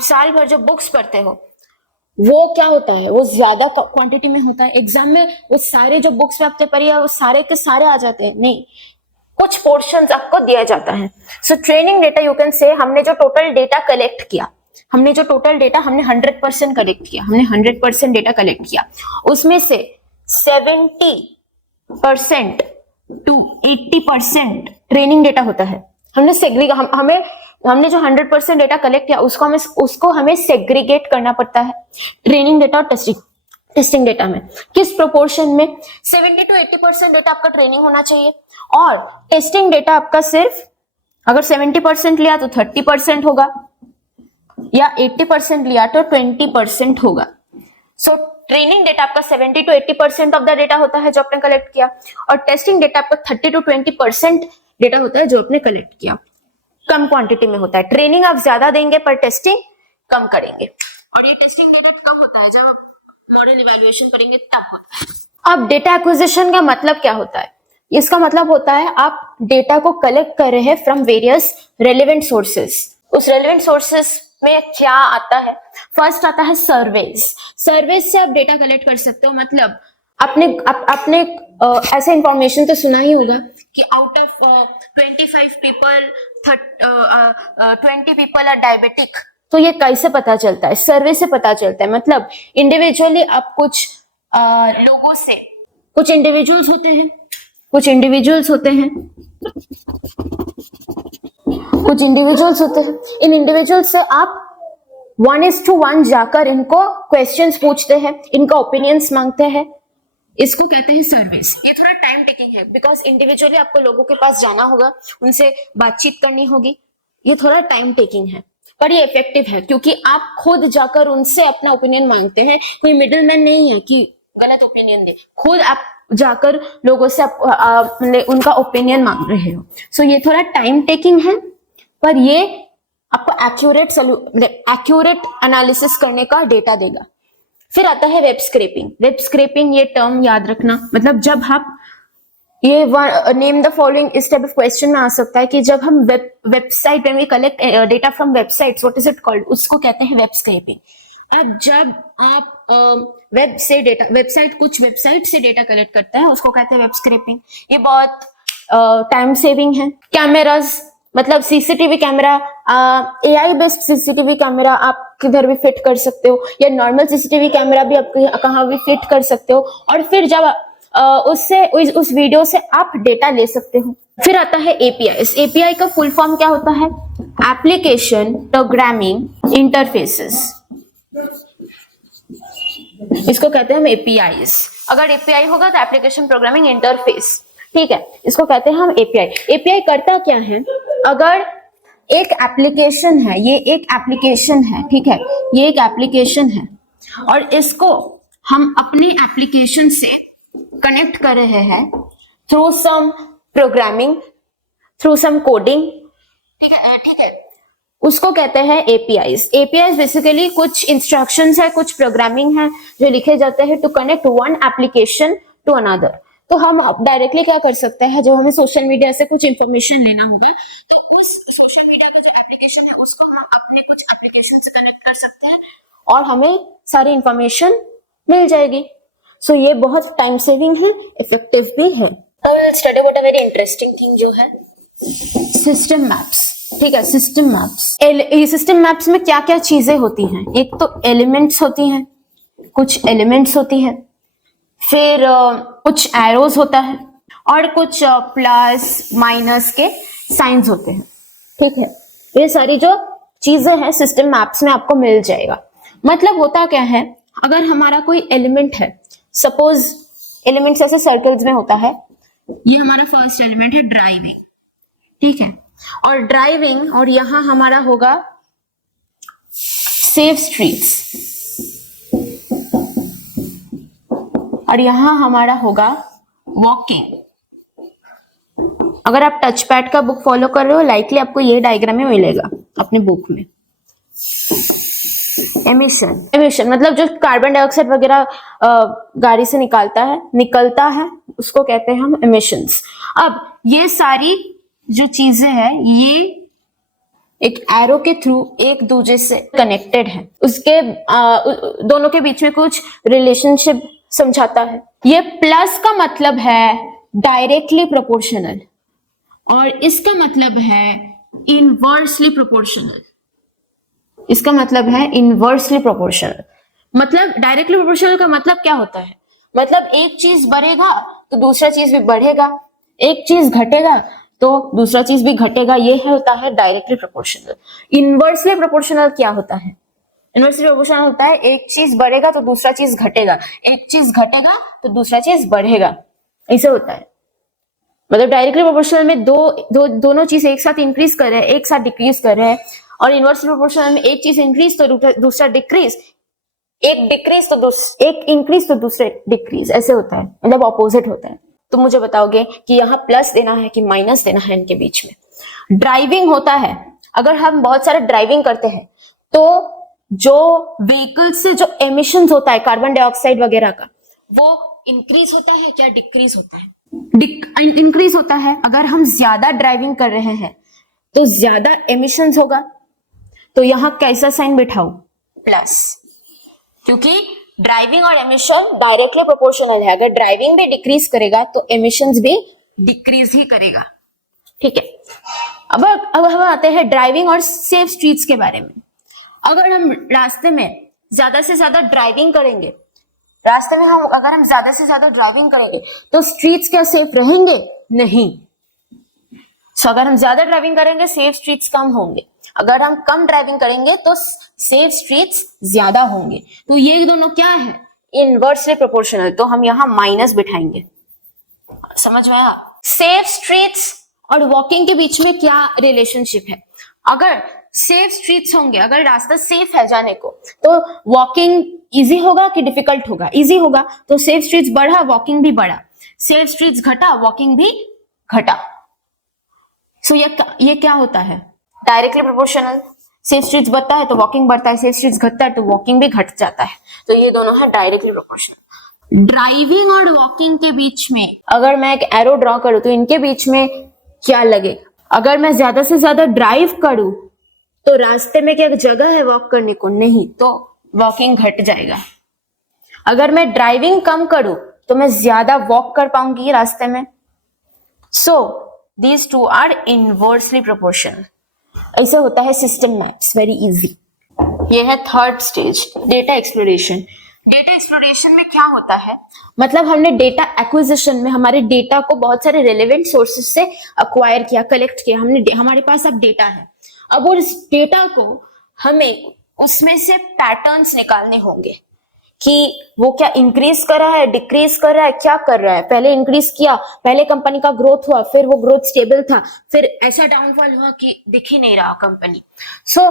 साल भर जो बुक्स पढ़ते हो, वो क्या होता है, वो ज्यादा क्वांटिटी में होता है। एग्जाम में वो सारे जो बुक्स में आपने पढ़ी है वो सारे के सारे आ जाते हैं, नहीं, कुछ पोर्शंस आपको दिया जाता है। So training data you can say, हमने जो टोटल डेटा कलेक्ट किया, हमने 100% कलेक्ट किया, हमने 100% डेटा कलेक्ट किया, उसमें से 70% to 80% ट्रेनिंग डेटा होता है। हमने जो 100% डेटा कलेक्ट किया उसको हमें सेग्रीगेट करना पड़ता है। ट्रेनिंग डेटा और टेस्टिंग डेटा में किस प्रोपोर्शन में, 70 to 80% डेटा आपका ट्रेनिंग होना चाहिए, और टेस्टिंग डेटा आपका सिर्फ, अगर 70% लिया तो 30% होगा, या 80% लिया तो 20% होगा। सो ट्रेनिंग डेटा आपका 70 to 80% ऑफ द डेटा होता है जो आपने कलेक्ट किया, और टेस्टिंग डेटा आपका 30 to 20% डेटा होता है जो आपने कलेक्ट किया। कम क्वांटिटी में होता है। ट्रेनिंग आप ज्यादा देंगे पर टेस्टिंग कम करेंगे, और ये टेस्टिंग डेटा कम होता है जब आप मॉडल इवैल्यूएशन करेंगे तब होता है। अब डेटा एक्विजिशन का मतलब क्या होता है, इसका मतलब होता है आप डेटा को कलेक्ट कर रहे हैं फ्रॉम वेरियस रेलेवेंट सोर्सेस। उस रेलेवेंट सोर्सेस में क्या आता है, फर्स्ट आता है सर्वेज। सर्वेज से आप डेटा कलेक्ट कर सकते हो, मतलब आपने ऐसा इंफॉर्मेशन तो सुना ही होगा कि out of 25 people 20 people are diabetic. तो ये कैसे पता चलता है? सर्वे से पता चलता है। मतलब इंडिविजुअली आप कुछ लोगों से, कुछ इंडिविजुअल्स होते हैं, कुछ इंडिविजुअल्स होते हैं, कुछ इंडिविजुअल्स होते हैं। इन इंडिविजुअल्स से आप 1:1 जाकर इनको क्वेश्चंस पूछते हैं, इनका ओपिनियंस मांगते हैं। इसको कहते हैं सर्विस। ये थोड़ा टाइम टेकिंग है बिकॉज इंडिविजुअली आपको लोगों के पास जाना होगा, उनसे बातचीत करनी होगी। ये थोड़ा टाइम टेकिंग है पर ये इफेक्टिव है क्योंकि आप खुद जाकर उनसे अपना ओपिनियन मांगते हैं। कोई मिडिलमैन नहीं है कि गलत ओपिनियन दे, खुद आप जाकर लोगों से उनका ओपिनियन मांग रहे हो। सो ये थोड़ा टाइम टेकिंग है पर ये आपको एक्यूरेट एनालिसिस करने का डेटा देगा। फिर आता है वेब स्क्रैपिंग। वेब स्क्रैपिंग, ये टर्म याद रखना, मतलब जब आप ये नेम द फॉलोइंग इस टाइप ऑफ क्वेश्चन में आ सकता है कि जब हम website when we collect data from websites, what is it called, उसको कहते हैं वेब स्क्रैपिंग। अब जब आप कुछ वेबसाइट से डेटा कलेक्ट करता है उसको कहते हैं वेब स्क्रैपिंग। ये बहुत टाइम सेविंग है। कैमराज, मतलब CCTV camera, AI based CCTV camera आप किधर भी फिट कर सकते हो, या नॉर्मल सीसीटीवी कैमरा भी आप कहाँ भी फिट कर सकते हो और फिर जब उस वीडियो से आप डेटा ले सकते हो। फिर आता है एपीआई। एपीआई का फुल फॉर्म क्या होता है? एप्लीकेशन प्रोग्रामिंग इंटरफेसेस, इसको कहते हैं हम एपीआईज। अगर एपीआई होगा तो एप्लीकेशन प्रोग्रामिंग इंटरफेस, ठीक है, इसको कहते हैं हम एपीआई। एपीआई करता क्या है? अगर एक एप्लीकेशन है, ये एक एप्लीकेशन है, ठीक है, ये एक एप्लीकेशन है और इसको हम अपनी एप्लीकेशन से कनेक्ट कर रहे हैं through some programming, through some coding, ठीक है, उसको कहते हैं एपीआईज। एपीआईज बेसिकली कुछ इंस्ट्रक्शंस है, कुछ प्रोग्रामिंग है जो लिखे जाते हैं to connect one application to another. तो हम डायरेक्टली क्या कर सकते हैं, जो हमें सोशल मीडिया से कुछ इंफॉर्मेशन लेना होगा तो उस सोशल मीडिया का जो एप्लीकेशन है उसको हम अपने कुछ एप्लीकेशन से कनेक्ट कर सकते हैं और हमें सारी इंफॉर्मेशन मिल जाएगी। सो ये बहुत टाइम सेविंग है, इफेक्टिव भी है। Study about a very interesting thing जो है सिस्टम मैप्स, ठीक है, सिस्टम मैप्स। ये सिस्टम मैप्स में क्या क्या चीजें होती हैं? एक तो एलिमेंट्स होती हैं, कुछ एलिमेंट्स होती है, फिर कुछ एरोज होता है और कुछ प्लस माइनस के साइंस होते हैं, ठीक है। ये सारी जो चीजें हैं सिस्टम मैप्स में आपको मिल जाएगा। मतलब होता क्या है, अगर हमारा कोई एलिमेंट है, सपोज एलिमेंट्स ऐसे सर्कल्स में होता है, ये हमारा फर्स्ट एलिमेंट है ड्राइविंग, ठीक है, और ड्राइविंग, और यहां हमारा होगा सेफ स्ट्रीट्स, और यहां हमारा होगा वॉकिंग। अगर आप टच पैड का बुक फॉलो कर रहे हो, लाइकली आपको ये डायग्राम में मिलेगा अपने बुक में। एमिशन मतलब जो कार्बन डाइऑक्साइड वगैरह गाड़ी से निकलता है उसको कहते हैं हम एमिशंस। अब ये सारी जो चीजें हैं ये एक एरो के थ्रू एक दूसरे से कनेक्टेड है, उसके दोनों के बीच में कुछ रिलेशनशिप समझाता है। ये प्लस का मतलब है डायरेक्टली प्रोपोर्शनल और इसका मतलब है इनवर्सली प्रोपोर्शनल। इसका मतलब है इनवर्सली प्रोपोर्शनल। मतलब डायरेक्टली प्रोपोर्शनल का मतलब क्या होता है? मतलब एक चीज बढ़ेगा तो दूसरा चीज भी बढ़ेगा, एक चीज घटेगा तो दूसरा चीज भी घटेगा, ये होता है डायरेक्टली प्रोपोर्शनल। इनवर्सली प्रोपोर्शनल क्या होता है? इनवर्सली प्रोपोर्शनल होता है एक चीज बढ़ेगा तो दूसरा चीज घटेगा, एक चीज घटेगा तो दूसरा चीज बढ़ेगा, ऐसे होता है। मतलब डायरेक्टली प्रोपोर्शनल में दोनों चीज एक साथ इंक्रीज कर रहे हैं, एक साथ डिक्रीज कर रहे हैं, और इनवर्सली प्रोपोर्शनल में एक चीज इंक्रीज तो दूसरा डिक्रीज, एक डिक्रीज तो एक इंक्रीज तो दूसरे डिक्रीज, ऐसे होता है, मतलब ऑपोजिट होता है। तो मुझे बताओगे कि यहाँ प्लस देना है कि माइनस देना है इनके बीच में। ड्राइविंग होता है, अगर हम बहुत सारे ड्राइविंग करते हैं तो जो व्हीकल से जो एमिशंस होता है कार्बन डाइऑक्साइड वगैरह का, वो इंक्रीज होता है क्या डिक्रीज होता है? इंक्रीज होता है। अगर हम ज्यादा ड्राइविंग कर रहे हैं तो ज्यादा एमिशंस होगा, तो यहां कैसा साइन बिठाओ? प्लस, क्योंकि ड्राइविंग और एमिशन डायरेक्टली प्रोपोर्शनल है। अगर ड्राइविंग भी डिक्रीज करेगा तो एमिशंस भी डिक्रीज ही करेगा। ठीक है, अब हम आते हैं ड्राइविंग और सेफ स्ट्रीट्स के बारे में। अगर हम रास्ते में ज्यादा से ज्यादा ड्राइविंग करेंगे, अगर हम ज्यादा से ज्यादा ड्राइविंग करेंगे तो स्ट्रीट्स क्या सेफ रहेंगे? नहीं। सो अगर हम ज्यादा ड्राइविंग करेंगे सेफ स्ट्रीट्स कम होंगे, अगर हम कम ड्राइविंग करेंगे तो सेफ स्ट्रीट्स ज्यादा होंगे। तो ये दोनों क्या है? Inversely proportional. तो हम यहाँ माइनस बिठाएंगे। समझ में आया? सेफ स्ट्रीट्स और वॉकिंग के बीच में क्या रिलेशनशिप है? अगर सेफ स्ट्रीट्स होंगे, अगर रास्ता सेफ है जाने को, तो वॉकिंग इजी होगा कि डिफिकल्ट होगा? इजी होगा। तो सेफ स्ट्रीट्स बढ़ा, वॉकिंग भी बढ़ा। सेफ स्ट्रीट्स घटा, वॉकिंग भी घटा। सो ये क्या होता है? Directly proportional. सेफ स्ट्रीट्स बढ़ता है तो वॉकिंग बढ़ता है, सेफ स्ट्रीट्स घटता है तो वॉकिंग भी घट जाता है। तो ये दोनों है डायरेक्टली प्रोपोर्शनल। ड्राइविंग और वॉकिंग के बीच में अगर मैं एक एरो ड्रॉ करूं तो इनके बीच में क्या लगे? अगर मैं ज्यादा से ज्यादा ड्राइव करूं तो रास्ते में क्या जगह है वॉक करने को? नहीं, तो वॉकिंग घट जाएगा। अगर मैं ड्राइविंग कम करूं तो मैं ज्यादा वॉक कर पाऊंगी रास्ते में। So these two are inversely proportional. ऐसे होता है सिस्टम मैप्स, वेरी इजी। ये है third stage, data exploration. Data exploration में क्या होता है? मतलब हमने डेटा एक्विजिशन में हमारे डेटा को बहुत सारे रेलेवेंट सोर्सेस से अक्वायर किया, कलेक्ट किया। हमारे पास अब डेटा है। अब उस डेटा को हमें उसमें से पैटर्न्स निकालने होंगे कि वो क्या इंक्रीज कर रहा है, डिक्रीज कर रहा है, क्या कर रहा है। पहले इंक्रीज किया, पहले कंपनी का ग्रोथ हुआ, फिर वो ग्रोथ स्टेबल था, फिर ऐसा डाउनफॉल हुआ कि दिख ही नहीं रहा कंपनी। सो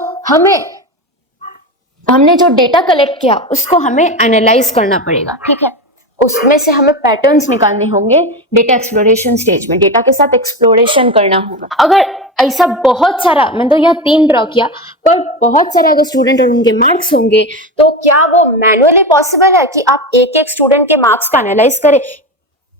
हमने जो डेटा कलेक्ट किया उसको हमें एनालाइज करना पड़ेगा। ठीक है, उसमें से हमें पैटर्न्स निकालने होंगे। डेटा एक्सप्लोरेशन स्टेज में डेटा के साथ एक्सप्लोरेशन करना होगा। अगर ऐसा बहुत सारा, मैंने तो यहाँ 3 ड्रॉ किया, पर बहुत सारे अगर स्टूडेंट और उनके मार्क्स होंगे तो क्या वो मैनुअली पॉसिबल है कि आप एक एक स्टूडेंट के मार्क्स का एनालाइज करें?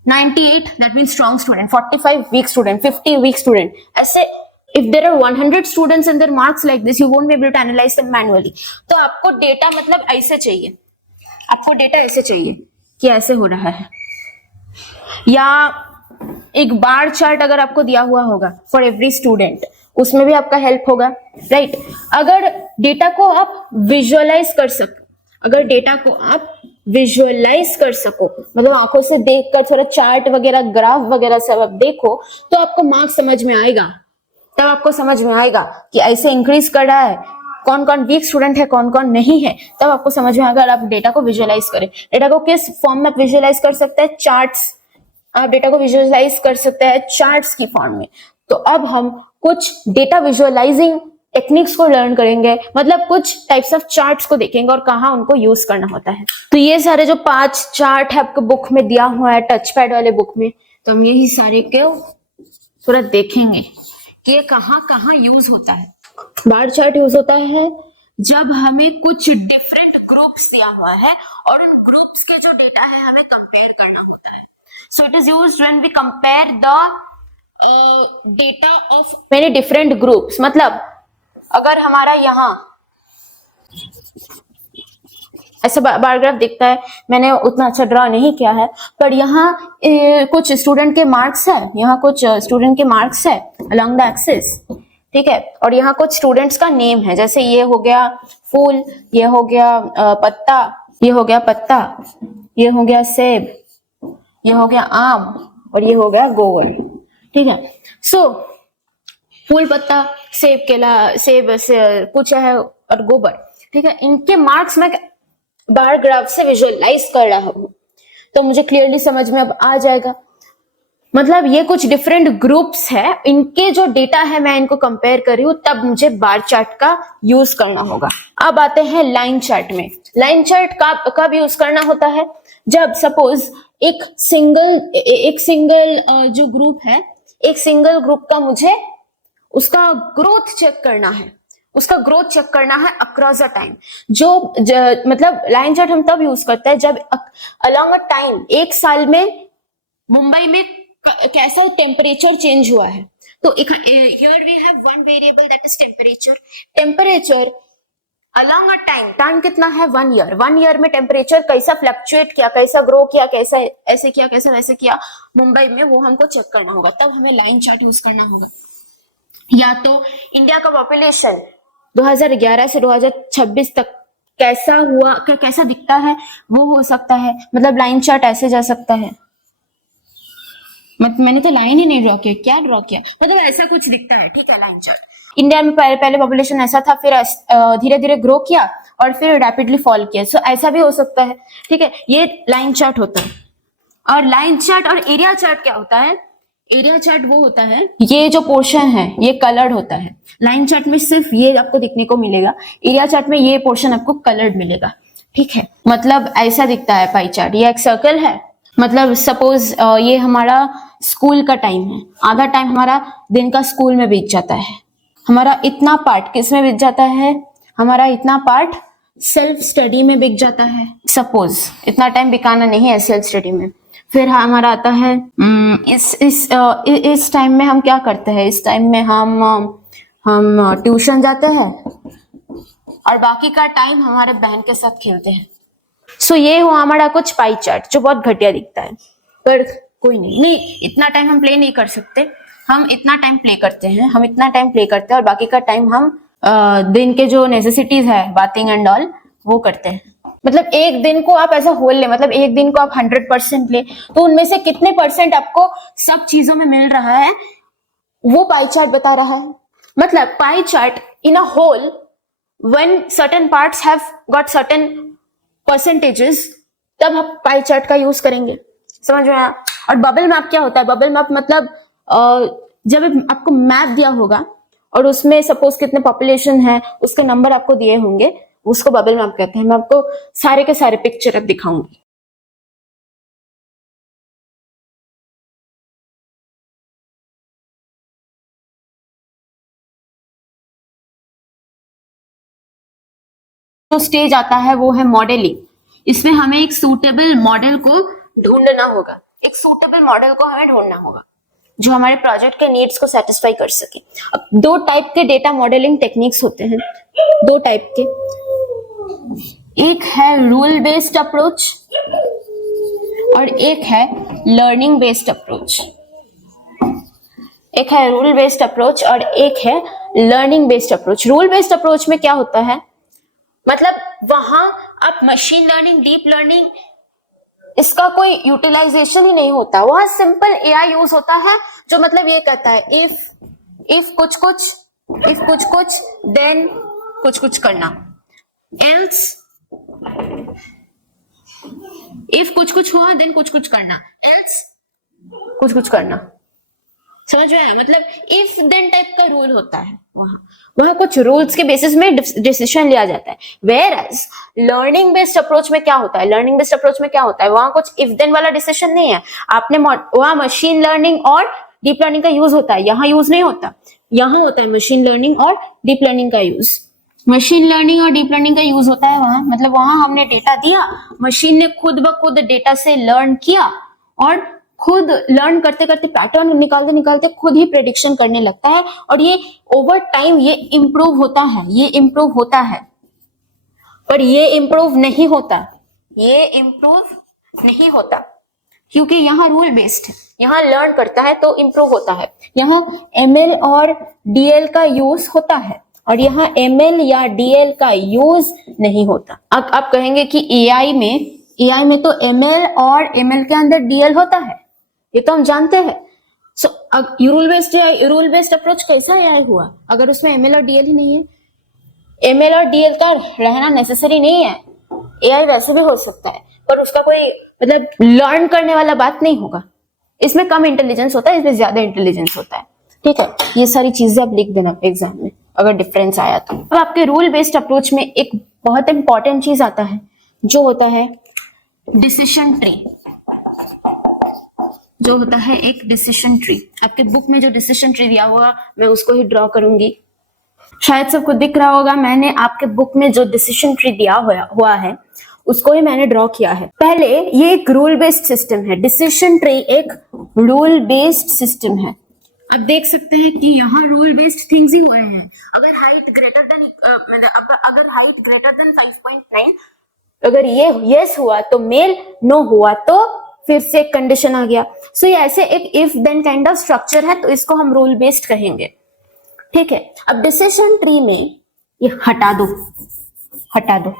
98 that means strong student, 45 weak student, 50 weak student, ऐसे if there are 100 students and their marks like this, you won't be able to analyze them manually. तो आपको डेटा मतलब ऐसे चाहिए, आपको डेटा ऐसे चाहिए कि ऐसे हो रहा है, या एक बार चार्ट अगर आपको दिया हुआ होगा फॉर एवरी स्टूडेंट, उसमें भी आपका हेल्प होगा, राइट? अगर डेटा को आप विजुअलाइज कर सको, अगर डेटा को आप विजुअलाइज कर सको, मतलब आंखों से देखकर थोड़ा चार्ट वगैरह, ग्राफ वगैरह सब आप देखो, तो आपको मार्क्स समझ में आएगा। तब आपको समझ में आएगा कि ऐसे इंक्रीज कर रहा है, कौन कौन वीक स्टूडेंट है, कौन कौन नहीं है। तब आपको समझ में आएगा। अगर आप डेटा को विजुअलाइज करें, डेटा को किस फॉर्म में आप विजुअलाइज कर सकते हैं? चार्ट्स। आप डेटा को विजुअलाइज कर सकते हैं चार्ट्स की फॉर्म में। तो अब हम कुछ डेटा विजुअलाइजिंग टेक्निक्स को लर्न करेंगे, मतलब कुछ टाइप्स ऑफ चार्ट्स को देखेंगे और कहाँ उनको यूज करना होता है। तो ये सारे जो 5 चार्ट है आपको बुक में दिया हुआ है, टच पैड वाले बुक में, तो हम यही सारे को पूरा देखेंगे कि ये कहाँ कहाँ यूज होता है। बार चार्ट यूज होता है जब हमें कुछ डिफरेंट ग्रुप्स दिया हुआ है और उन ग्रुप्स के जो डेटा है हमें कंपेयर करना होता है। So it is used when we compare the data of many different groups. मतलब अगर हमारा यहाँ ऐसा बार ग्राफ दिखता है, मैंने उतना अच्छा ड्रॉ नहीं किया है, पर यहाँ कुछ स्टूडेंट के मार्क्स है, यहाँ कुछ स्टूडेंट के मार्क्स है अलोंग द एक्सिस, ठीक है, और यहाँ कुछ स्टूडेंट्स का नेम है, जैसे ये हो गया फूल, ये हो गया पत्ता, ये हो गया पत्ता, ये हो गया सेब, ये हो गया आम, और ये हो गया गोबर। ठीक है, सो फूल, पत्ता, सेब, केला, सेब कुछ है और गोबर, ठीक है, इनके मार्क्स में बार ग्राफ से विजुअलाइज कर रहा हूं तो मुझे क्लियरली समझ में अब आ जाएगा। मतलब ये कुछ डिफरेंट ग्रुप्स है, इनके जो डेटा है मैं इनको कंपेयर कर रही हूं, तब मुझे बार चार्ट का यूज करना होगा। अब आते हैं लाइन चार्ट में। लाइन चार्ट कब यूज करना होता है? जब सपोज एक सिंगल जो ग्रुप है, एक सिंगल ग्रुप का मुझे उसका ग्रोथ चेक करना है, उसका ग्रोथ चेक करना है अक्रॉस अ टाइम। मतलब लाइन चार्ट हम तब यूज करते हैं जब अलोंग अ टाइम, एक साल में मुंबई में कैसा टेम्परेचर चेंज हुआ है। तो here we have one variable that is temperature. Temperature along a time कितना है 1 ईयर। 1 ईयर में टेम्परेचर कैसा फ्लक्चुएट किया, कैसा ग्रो किया, कैसा ऐसे किया, कैसे वैसे किया मुंबई में, वो हमको चेक करना होगा। तब हमें लाइन चार्ट यूज करना होगा। या तो इंडिया का पॉपुलेशन 2011 से 2026 तक कैसा हुआ, कैसा दिखता है, वो हो सकता है। मतलब लाइन चार्ट ऐसे जा सकता है। मैंने तो लाइन ही नहीं ड्रॉ किया, क्या ड्रॉ किया, मतलब ऐसा कुछ दिखता है, ठीक है, लाइन चार्ट। इंडिया में पहले पॉपुलेशन ऐसा था, फिर धीरे धीरे ग्रो किया और फिर रैपिडली फॉल किया। सो ऐसा भी हो सकता है, ठीक है, ये लाइन चार्ट होता है। और लाइन चार्ट और एरिया चार्ट क्या होता है? एरिया चार्ट वो होता है, ये जो पोर्शन है ये कलर्ड होता है। लाइन चार्ट में सिर्फ ये आपको दिखने को मिलेगा, एरिया चार्ट में ये पोर्शन आपको कलर्ड मिलेगा, ठीक है। मतलब ऐसा दिखता है पाई चार्ट। ये एक सर्कल है, मतलब सपोज ये हमारा स्कूल का टाइम है, आधा टाइम हमारा दिन का स्कूल में बीत जाता है। हमारा इतना पार्ट किस में बीत जाता है? हमारा इतना पार्ट सेल्फ स्टडी में बीत जाता है। सपोज इतना टाइम बिकाना नहीं है सेल्फ स्टडी में। फिर हमारा आता है इस टाइम में हम क्या करते हैं? इस टाइम में हम ट्यूशन जाते हैं और बाकी का टाइम हमारे बहन के साथ खेलते हैं। सो ये हुआ हमारा कुछ पाई चार्ट जो बहुत घटिया दिखता है, पर कोई नहीं, इतना टाइम हम प्ले नहीं कर सकते। हम इतना टाइम प्ले करते हैं, और बाकी का टाइम हम दिन के जो नेसेसिटीज है, बाथिंग एंड ऑल, वो करते हैं। मतलब एक दिन को आप ऐसा होल ले, मतलब एक दिन को आप 100% ले, तो उनमें से कितने परसेंट आपको सब चीजों में मिल रहा है, वो पाई चार्ट बता रहा है। मतलब pie chart in a whole, when certain parts have got certain percentages, तब हम पाई चार्ट का यूज करेंगे। समझ में आया? और बबल मैप क्या होता है? बबल मैप मतलब जब आपको मैप दिया होगा और उसमें सपोज कितने पॉपुलेशन है, उसके नंबर आपको दिए होंगे, उसको बबल मैप कहते हैं। मैं आपको सारे के सारे पिक्चर अब दिखाऊंगी। जो स्टेज आता है वो है मॉडलिंग। इसमें हमें एक सूटेबल मॉडल को ढूंढना होगा, जो हमारे प्रोजेक्ट के नीड्स को सेटिस्फाई कर सके। अब 2 टाइप के डेटा मॉडलिंग टेक्निक्स होते हैं, 2 टाइप के। एक है रूल बेस्ड अप्रोच और एक है लर्निंग बेस्ड अप्रोच। एक है रूल बेस्ड अप्रोच और एक है learning based approach. Rule based approach में क्या होता है? मतलब वहां आप मशीन लर्निंग, डीप लर्निंग, इसका कोई यूटिलाइजेशन ही नहीं होता। वहां सिंपल एआई यूज होता है, जो मतलब ये कहता है इफ कुछ कुछ देन कुछ करना, एल्स इफ कुछ हुआ देन कुछ करना, एल्स कुछ करना। समझ में आया? मतलब इफ देन टाइप का रूल होता है। वहां कुछ रूल्स के बेसिस में डिसीजन लिया जाता है। Whereas learning based approach में क्या होता है? वहां कुछ इफ देन वाला डिसीजन नहीं है। आपने वहां मशीन लर्निंग और डीप लर्निंग का यूज होता है, यहाँ यूज नहीं होता। यहाँ होता है मशीन लर्निंग और डीप लर्निंग का यूज। वहां मतलब वहां हमने डेटा दिया, मशीन ने खुद ब खुद डेटा से लर्न किया और खुद लर्न करते करते पैटर्न निकालते खुद ही प्रेडिक्शन करने लगता है। और ये ओवर टाइम ये इम्प्रूव होता है, पर ये इम्प्रूव नहीं होता, क्योंकि यहाँ रूल बेस्ड है। यहाँ लर्न करता है तो इम्प्रूव होता है। यहाँ एमएल और डीएल का यूज होता है और यहाँ एमएल या डीएल का यूज नहीं होता। अब आप कहेंगे कि एआई में तो एमएल और एमएल के अंदर डीएल होता है, ये तो हम जानते हैं। सो रूल बेस्ड अप्रोच कैसा एआई हुआ अगर उसमें एमएल और डीएल ही नहीं है? एमएल और डीएल का रहना नेसेसरी नहीं है। एआई वैसे भी हो सकता है, पर उसका कोई मतलब लर्न करने वाला बात नहीं होगा। इसमें कम इंटेलिजेंस होता है, इसमें ज्यादा इंटेलिजेंस होता है, ठीक है। ये सारी चीजें आप लिख देना एग्जाम में अगर डिफरेंस आया तो। अब आपके रूल बेस्ड अप्रोच में एक बहुत इंपॉर्टेंट चीज आता है, जो होता है डिसीजन ट्री। एक डिसीजन ट्री। आपके बुक में जो डिसीजन ट्री दिया हुआ मैं उसको ही ड्रॉ करूंगी। शायद सबको दिख रहा होगा, मैंने आपके बुक में जो डिसीजन ट्री दिया हुआ है उसको ही मैंने ड्रॉ किया है। पहले ये एक रूल बेस्ड सिस्टम है, डिसीजन ट्री एक रूल बेस्ड सिस्टम है। अब देख सकते हैं कि यहाँ रूल बेस्ड थिंग्स ही हुए हैं। अगर हाइट ग्रेटर देन मतलब अगर हाइट ग्रेटर देन 5.9 अगर ये यस हुआ तो मेल, नो हुआ तो फिर से एक कंडीशन आ गया। सो ये ऐसे एक if then kind of structure है, तो इसको हम रूल बेस्ड कहेंगे। ठीक है, अब डिसीजन ट्री में ये हटा दो, हटा दो।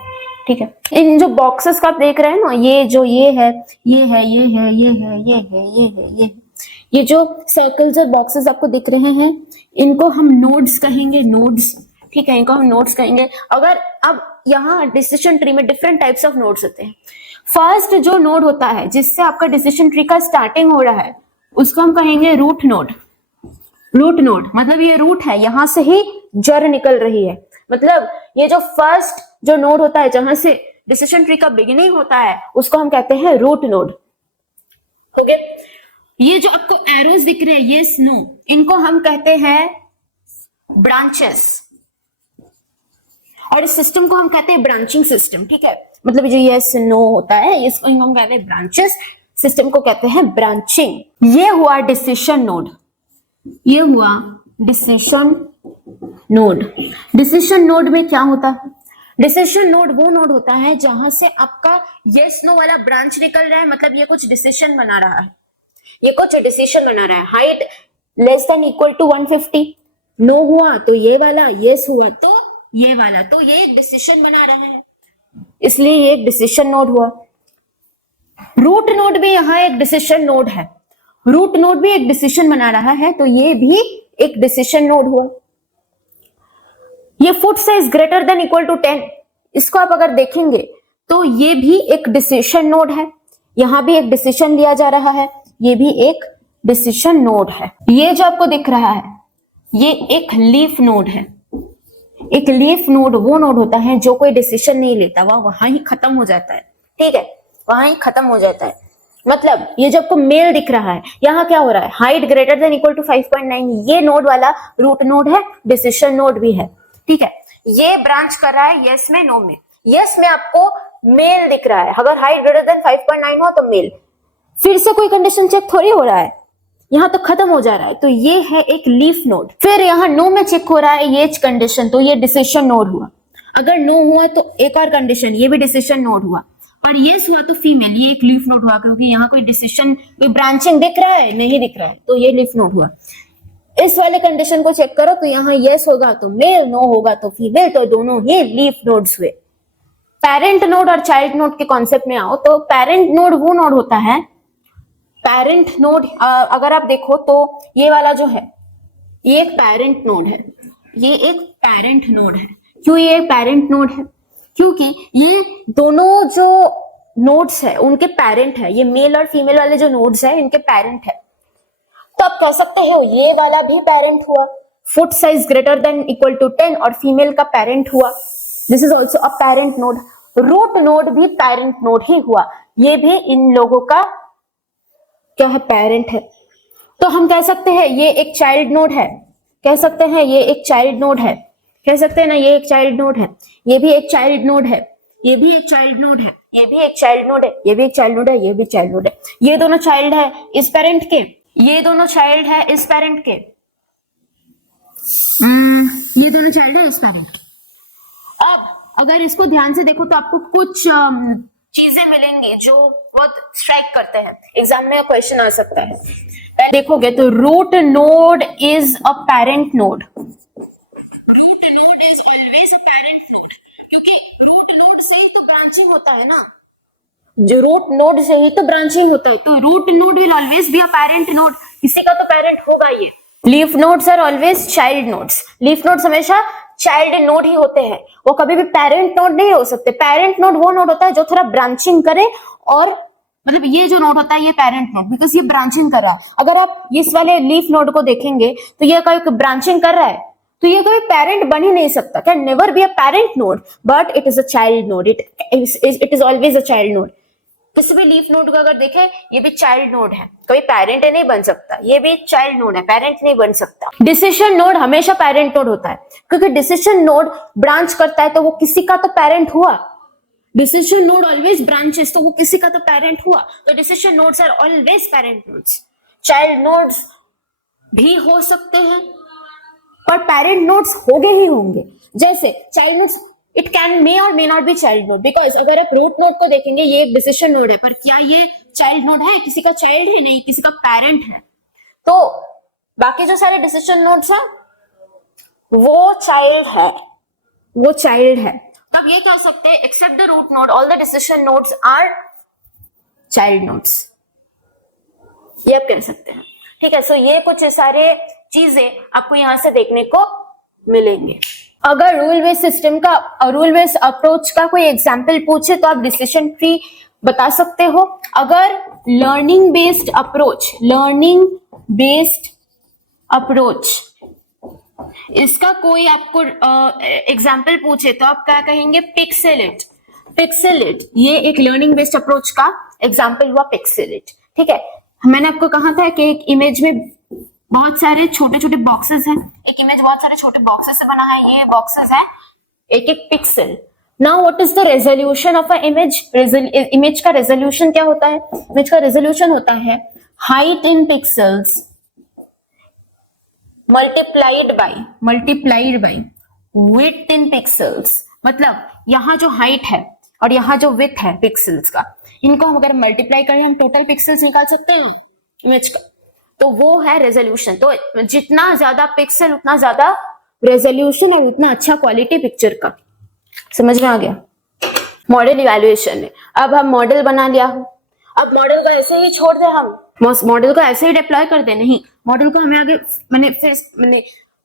ठीक है, इन जो बॉक्सेस का आप देख रहे हैं ना, ये जो ये है, ये है, ये है, ये है, ये है, ये है, ये है, ये जो सर्कल्स और बॉक्सेस आपको दिख रहे हैं, इनको हम नोड्स कहेंगे, नोड्स। ठीक है, इनको हम नोड्स कहेंगे। अगर अब यहाँ डिसीजन ट्री में डिफरेंट टाइप्स ऑफ नोड्स होते हैं। फर्स्ट जो नोड होता है जिससे आपका डिसीजन ट्री का स्टार्टिंग हो रहा है, उसको हम कहेंगे रूट नोड। रूट नोड मतलब ये रूट है, यहां से ही जड़ निकल रही है। मतलब ये जो फर्स्ट जो नोड होता है जहां से डिसीजन ट्री का बिगिनिंग होता है, उसको हम कहते हैं रूट नोड। ओके, ये जो आपको एरोज दिख रहे हैं, यस नो, इनको हम कहते हैं ब्रांचेस, और इस सिस्टम को हम कहते हैं ब्रांचिंग सिस्टम। ठीक है, मतलब जो यस नो होता है इसको हम कहते हैं ब्रांचेस, सिस्टम को कहते हैं ब्रांचिंग। ये हुआ डिसीजन नोड, ये हुआ डिसीजन नोड। डिसीजन नोड में क्या होता है? डिसीजन नोड वो नोड होता है जहां से आपका यस नो वाला ब्रांच निकल रहा है, मतलब ये कुछ डिसीजन बना रहा है, ये कुछ डिसीजन बना रहा है। Height less than equal to 150, no हुआ तो ये वाला, यस हुआ तो ये वाला, तो ये एक डिसीजन बना रहा है, इसलिए ये एक डिसीजन नोड हुआ। रूट नोड भी यहाँ एक डिसीजन नोड है, रूट नोड भी एक डिसीजन बना रहा है, तो ये भी एक डिसीजन नोड हुआ। ये foot size greater than equal to 10, इसको आप अगर देखेंगे तो ये भी एक डिसीजन नोड है, यहां भी एक डिसीजन लिया जा रहा है, ये भी एक डिसीजन नोड है। ये जो आपको दिख रहा है ये एक लीफ नोड है। एक लीफ नोड वो नोड होता है जो कोई डिसीजन नहीं लेता, वह वहां ही खत्म हो जाता है। ठीक है, वहां ही खत्म हो जाता है। मतलब ये जो आपको मेल दिख रहा है, यहाँ क्या हो रहा है, height greater than equal to 5.9, ये नोड वाला रूट नोड है, डिसीजन नोड भी है। ठीक है, ये ब्रांच कर रहा है यस में, नो में। यस में आपको मेल दिख रहा है, अगर हाइट ग्रेटर देन 5.9 हो तो मेल, फिर से कोई कंडीशन चेक थोड़ी हो रहा है, यहाँ तो खत्म हो जा रहा है, तो ये है एक लीफ नोड। फिर यहाँ नो में चेक हो रहा है ये कंडीशन, तो ये डिसीजन नोड हुआ। अगर नो हुआ तो एक और कंडीशन, ये भी डिसीजन नोड हुआ, और यस हुआ तो फीमेल, ये एक लीफ नोड हुआ, क्योंकि यहाँ कोई डिसीजन, कोई ब्रांचिंग दिख रहा है, नहीं दिख रहा है, तो ये लीफ नोड हुआ। इस वाले कंडीशन को चेक करो तो यहाँ यस होगा तो मेल, नो होगा तो फीमेल, तो दोनों ही लीफ नोड्स हुए। पेरेंट नोड और चाइल्ड नोड के कॉन्सेप्ट में आओ तो पेरेंट नोड वो नोड होता है, पेरेंट नोड अगर आप देखो तो ये वाला जो है ये एक पेरेंट नोड है, ये एक पेरेंट नोड है। क्यों ये पेरेंट नोड है? क्योंकि ये दोनों जो नोड्स है उनके पेरेंट है, ये मेल और फीमेल वाले जो नोड्स है इनके पेरेंट है। तो आप कह सकते हो ये वाला भी पेरेंट हुआ, foot size greater than equal to 10 और फीमेल का पेरेंट हुआ, this is also a parent node. Root node भी पेरेंट नोड ही हुआ, ये भी इन लोगों का क्या है, पेरेंट है। तो हम कह सकते हैं ये एक चाइल्ड नोड है, कह सकते हैं ये एक चाइल्ड नोड है, कह सकते हैं ना ये एक चाइल्ड नोड है, ये भी एक चाइल्ड नोड है, ये भी एक चाइल्ड नोड है, ये भी एक चाइल्ड नोड है, ये भी एक चाइल्ड नोड है, ये भी चाइल्ड नोड है। ये दोनों चाइल्ड है इस पेरेंट के, ये दोनों चाइल्ड है इस पेरेंट के, ये दोनों चाइल्ड है इस पेरेंट के। अब अगर इसको ध्यान से देखो तो आपको कुछ चीजें मिलेंगी जो बहुत स्ट्राइक करते हैं, एग्जाम में क्वेश्चन आ सकता है। देखोगे तो root node is a parent node, root node is always a parent node, क्योंकि रूट नोड से ही तो ब्रांचिंग होता है ना, जो रूट नोड से ही तो ब्रांचिंग होता है, तो root node will always be a parent node, किसी का तो पेरेंट होगा ये। Leaf nodes are always child nodes, leaf nodes हमेशा चाइल्ड नोड ही होते हैं, वो कभी भी पेरेंट नोड नहीं हो सकते। पेरेंट नोड वो नोड होता है जो थोड़ा ब्रांचिंग करे, और मतलब ये जो नोड होता है ये पेरेंट नोड, बिकॉज ये ब्रांचिंग कर रहा है। अगर आप इस वाले लीफ नोड को देखेंगे तो ये कोई ब्रांचिंग कर रहा है, तो ये कोई पेरेंट बन ही नहीं सकता, can never be a parent node, but it is a child node, it is always a child node. किसी भी लीफ नोड को अगर देखें ये भी चाइल्ड नोड है, कोई पेरेंट नहीं बन सकता, ये भी चाइल्ड नोड है, पेरेंट नहीं बन सकता। डिसीजन नोड हमेशा पेरेंट नोड होता है, क्योंकि डिसीजन नोड ब्रांच करता है तो वो किसी का तो पेरेंट हुआ, डिसीजन नोड ऑलवेज ब्रांचेस, तो वो किसी का तो पेरेंट हुआ, तो decision nodes are always parent nodes. Child nodes भी हो सकते हैं, पर पेरेंट नोड्स होंगे ही होंगे। जैसे child nodes, it can may और may not be child node, because अगर आप रूट नोड को देखेंगे ये एक डिसीजन नोड है, पर क्या ये चाइल्ड नोड है? किसी का चाइल्ड है? नहीं, किसी का पेरेंट है। तो बाकी जो सारे डिसीजन नोड्स हैं वो चाइल्ड है, वो चाइल्ड है। तब ये कह सकते हैं except the root node all the decision nodes are child nodes, ये आप कह सकते हैं। ठीक है, सो ये कुछ सारे चीजें आपको यहां से देखने को मिलेंगे। अगर रूल बेस्ड सिस्टम का, रूल बेस्ड अप्रोच का कोई एग्जांपल पूछे तो आप डिसीजन ट्री बता सकते हो। अगर learning based approach, learning based approach, इसका कोई आपको एग्जाम्पल पूछे तो आप क्या कहेंगे? पिक्सेलेट। पिक्सेलेट ये एक लर्निंग बेस्ड अप्रोच का एग्जाम्पल हुआ, पिक्सेलेट। ठीक है, मैंने आपको कहा था कि एक इमेज में बहुत सारे छोटे छोटे बॉक्सेस हैं, एक इमेज बहुत सारे छोटे बॉक्सेस से बना है, ये बॉक्सेस है एक एक pixel. Now what is the resolution of a image? Image का रेजोल्यूशन क्या होता है? इमेज का रेजोल्यूशन होता है height in pixels multiplied by width in pixels. मतलब यहाँ जो हाइट है और यहाँ जो विड्थ है पिक्सल्स का, इनको हम अगर मल्टीप्लाई करें हम टोटल पिक्सल्स निकाल सकते हैं इमेज का, तो वो है रेजोल्यूशन। तो जितना ज्यादा पिक्सल उतना ज्यादा रेजोल्यूशन और उतना अच्छा क्वालिटी पिक्चर का। समझ में आ गया? मॉडल इवैल्यूएशन में अब हम मॉडल बना लिया हो, अब मॉडल को ऐसे ही छोड़ दे, हम मॉडल को ऐसे ही डिप्लॉय कर दे? नहीं, मॉडल को हमें आगे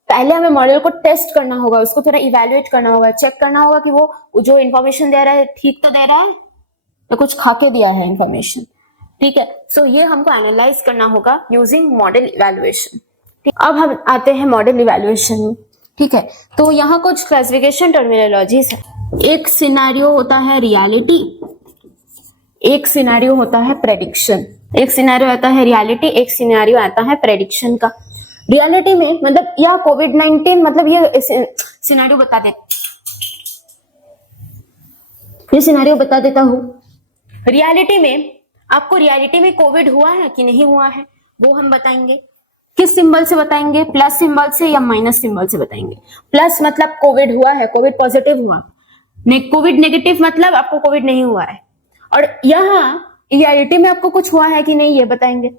पहले हमें मॉडल को टेस्ट करना होगा, उसको थोड़ा इवैल्यूएट करना होगा, चेक करना होगा कि वो जो इन्फॉर्मेशन दे रहा है ठीक तो दे रहा है या कुछ खाके दिया है इन्फॉर्मेशन। ठीक है, सो ये हमको एनालाइज करना होगा यूजिंग मॉडल इवैल्यूएशन। अब हम आते हैं मॉडल इवैल्यूएशन में। ठीक है, तो यहाँ कुछ क्लासिफिकेशन टर्मिनोलॉजीज है। एक सिनेरियो होता है रियलिटी, एक सिनेरियो होता है प्रेडिक्शन। एक सिनेरियो आता है रियलिटी, एक सिनेरियो आता है प्रेडिक्शन का। रियलिटी में मतलब या कोविड-19 मतलब ये सिनेरियो बता दे, ये सिनेरियो बता देता हूँ। रियलिटी में आपको रियलिटी में कोविड हुआ है कि नहीं हुआ है वो हम बताएंगे। किस सिंबल से बताएंगे? प्लस सिंबल से या माइनस सिंबल से बताएंगे। प्लस मतलब कोविड हुआ है, कोविड पॉजिटिव हुआ। कोविड नेगेटिव मतलब आपको कोविड नहीं हुआ है। और यहाँ रियलिटी में आपको कुछ हुआ है कि नहीं ये बताएंगे।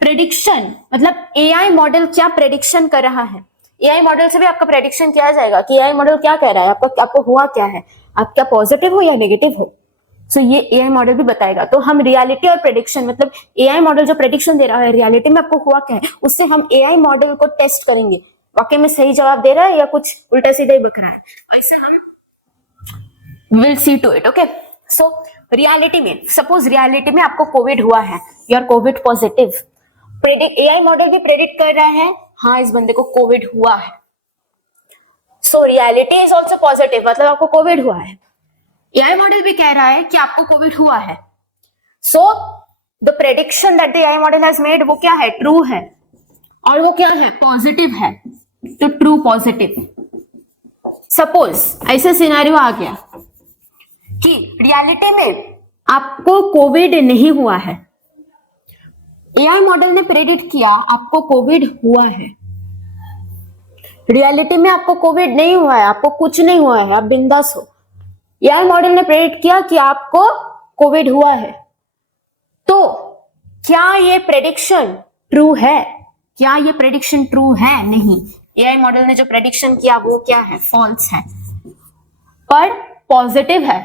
प्रेडिक्शन मतलब एआई मॉडल क्या प्रेडिक्शन कर रहा है। एआई मॉडल से भी आपका प्रेडिक्शन किया जाएगा कि एआई मॉडल क्या कह रहा है, आपको हुआ क्या है, आप क्या पॉजिटिव हो या नेगेटिव हो। सो ये एआई मॉडल भी बताएगा। तो हम रियलिटी और प्रेडिक्शन मतलब एआई मॉडल जो प्रेडिक्शन दे रहा है रियलिटी में आपको हुआ क्या है, उससे हम एआई मॉडल को टेस्ट करेंगे वाकई में सही जवाब दे रहा है या कुछ उल्टा सीधा ही बक रहा है। ऐसे हम will see to it. Okay, so reality में सपोज रियलिटी में आपको कोविड हुआ है, you are Covid positive. AI model भी प्रेडिक्ट कर रहा है हाँ इस बंदे को कोविड हुआ है। So reality is also positive मतलब आपको कोविड हुआ है। एआई मॉडल भी कह रहा है कि आपको कोविड हुआ है। So the prediction that the AI model has made वो क्या है? ट्रू है। और वो क्या है? पॉजिटिव है। तो ट्रू पॉजिटिव। सपोज ऐसे सिनेरियो आ गया कि रियलिटी में आपको कोविड नहीं हुआ है, एआई मॉडल ने प्रेडिक्ट किया आपको कोविड हुआ है। रियलिटी में आपको कोविड नहीं हुआ है, आपको कुछ नहीं हुआ है, आप बिंदास हो। एआई मॉडल ने प्रेडिक्ट किया कि आपको कोविड हुआ है। तो क्या ये प्रेडिक्शन ट्रू है? क्या ये प्रेडिक्शन ट्रू है? नहीं, एआई मॉडल ने जो प्रेडिक्शन किया वो क्या है? फॉल्स है, पर पॉजिटिव है।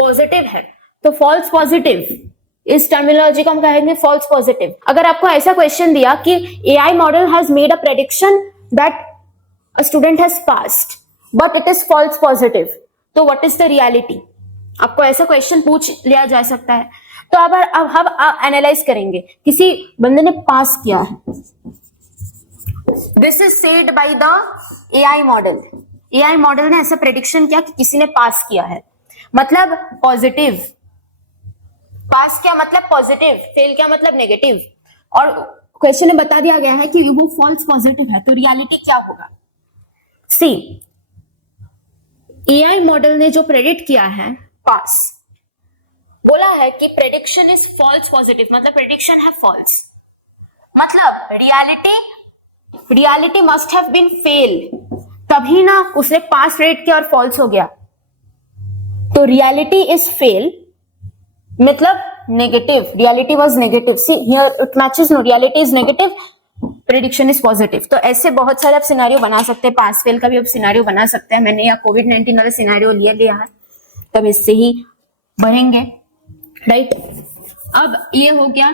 पॉजिटिव है तो फॉल्स पॉजिटिव, इस टर्मिनोलॉजी को हम कहेंगे फॉल्स पॉजिटिव। अगर आपको ऐसा क्वेश्चन दिया कि AI model has made a prediction that a student has passed but it is false positive, तो व्हाट इज द रियलिटी? आपको ऐसा क्वेश्चन पूछ लिया जा सकता है। तो अब हम एनालाइज करेंगे, किसी बंदे ने पास किया है, this is said by the AI model. AI model ने ऐसा प्रेडिक्शन किया कि किसी ने पास किया है मतलब पॉजिटिव, पास क्या मतलब पॉजिटिव, फेल क्या मतलब नेगेटिव। और क्वेश्चन में बता दिया गया है कि वो फॉल्स पॉजिटिव है, तो रियलिटी क्या होगा? सी, एआई मॉडल ने जो प्रेडिक्ट किया है पास, बोला है कि प्रेडिक्शन इज फॉल्स पॉजिटिव मतलब प्रेडिक्शन है फॉल्स, मतलब reality reality must have been fail, तभी ना उसने पास प्रेडिक्ट किया और फॉल्स हो गया। तो रियलिटी इज फेल मतलब negative, reality was negative, see here it matches, no reality is negative, prediction is positive. तो ऐसे बहुत सारे आप सिनेरियो बना सकते हैं, पास फेल का भी आप सिनेरियो बना सकते हैं। मैंने यहाँ कोविड-19 वाला सिनेरियो लिया है, तब इससे ही बढ़ेंगे, राइट। अब ये हो गया।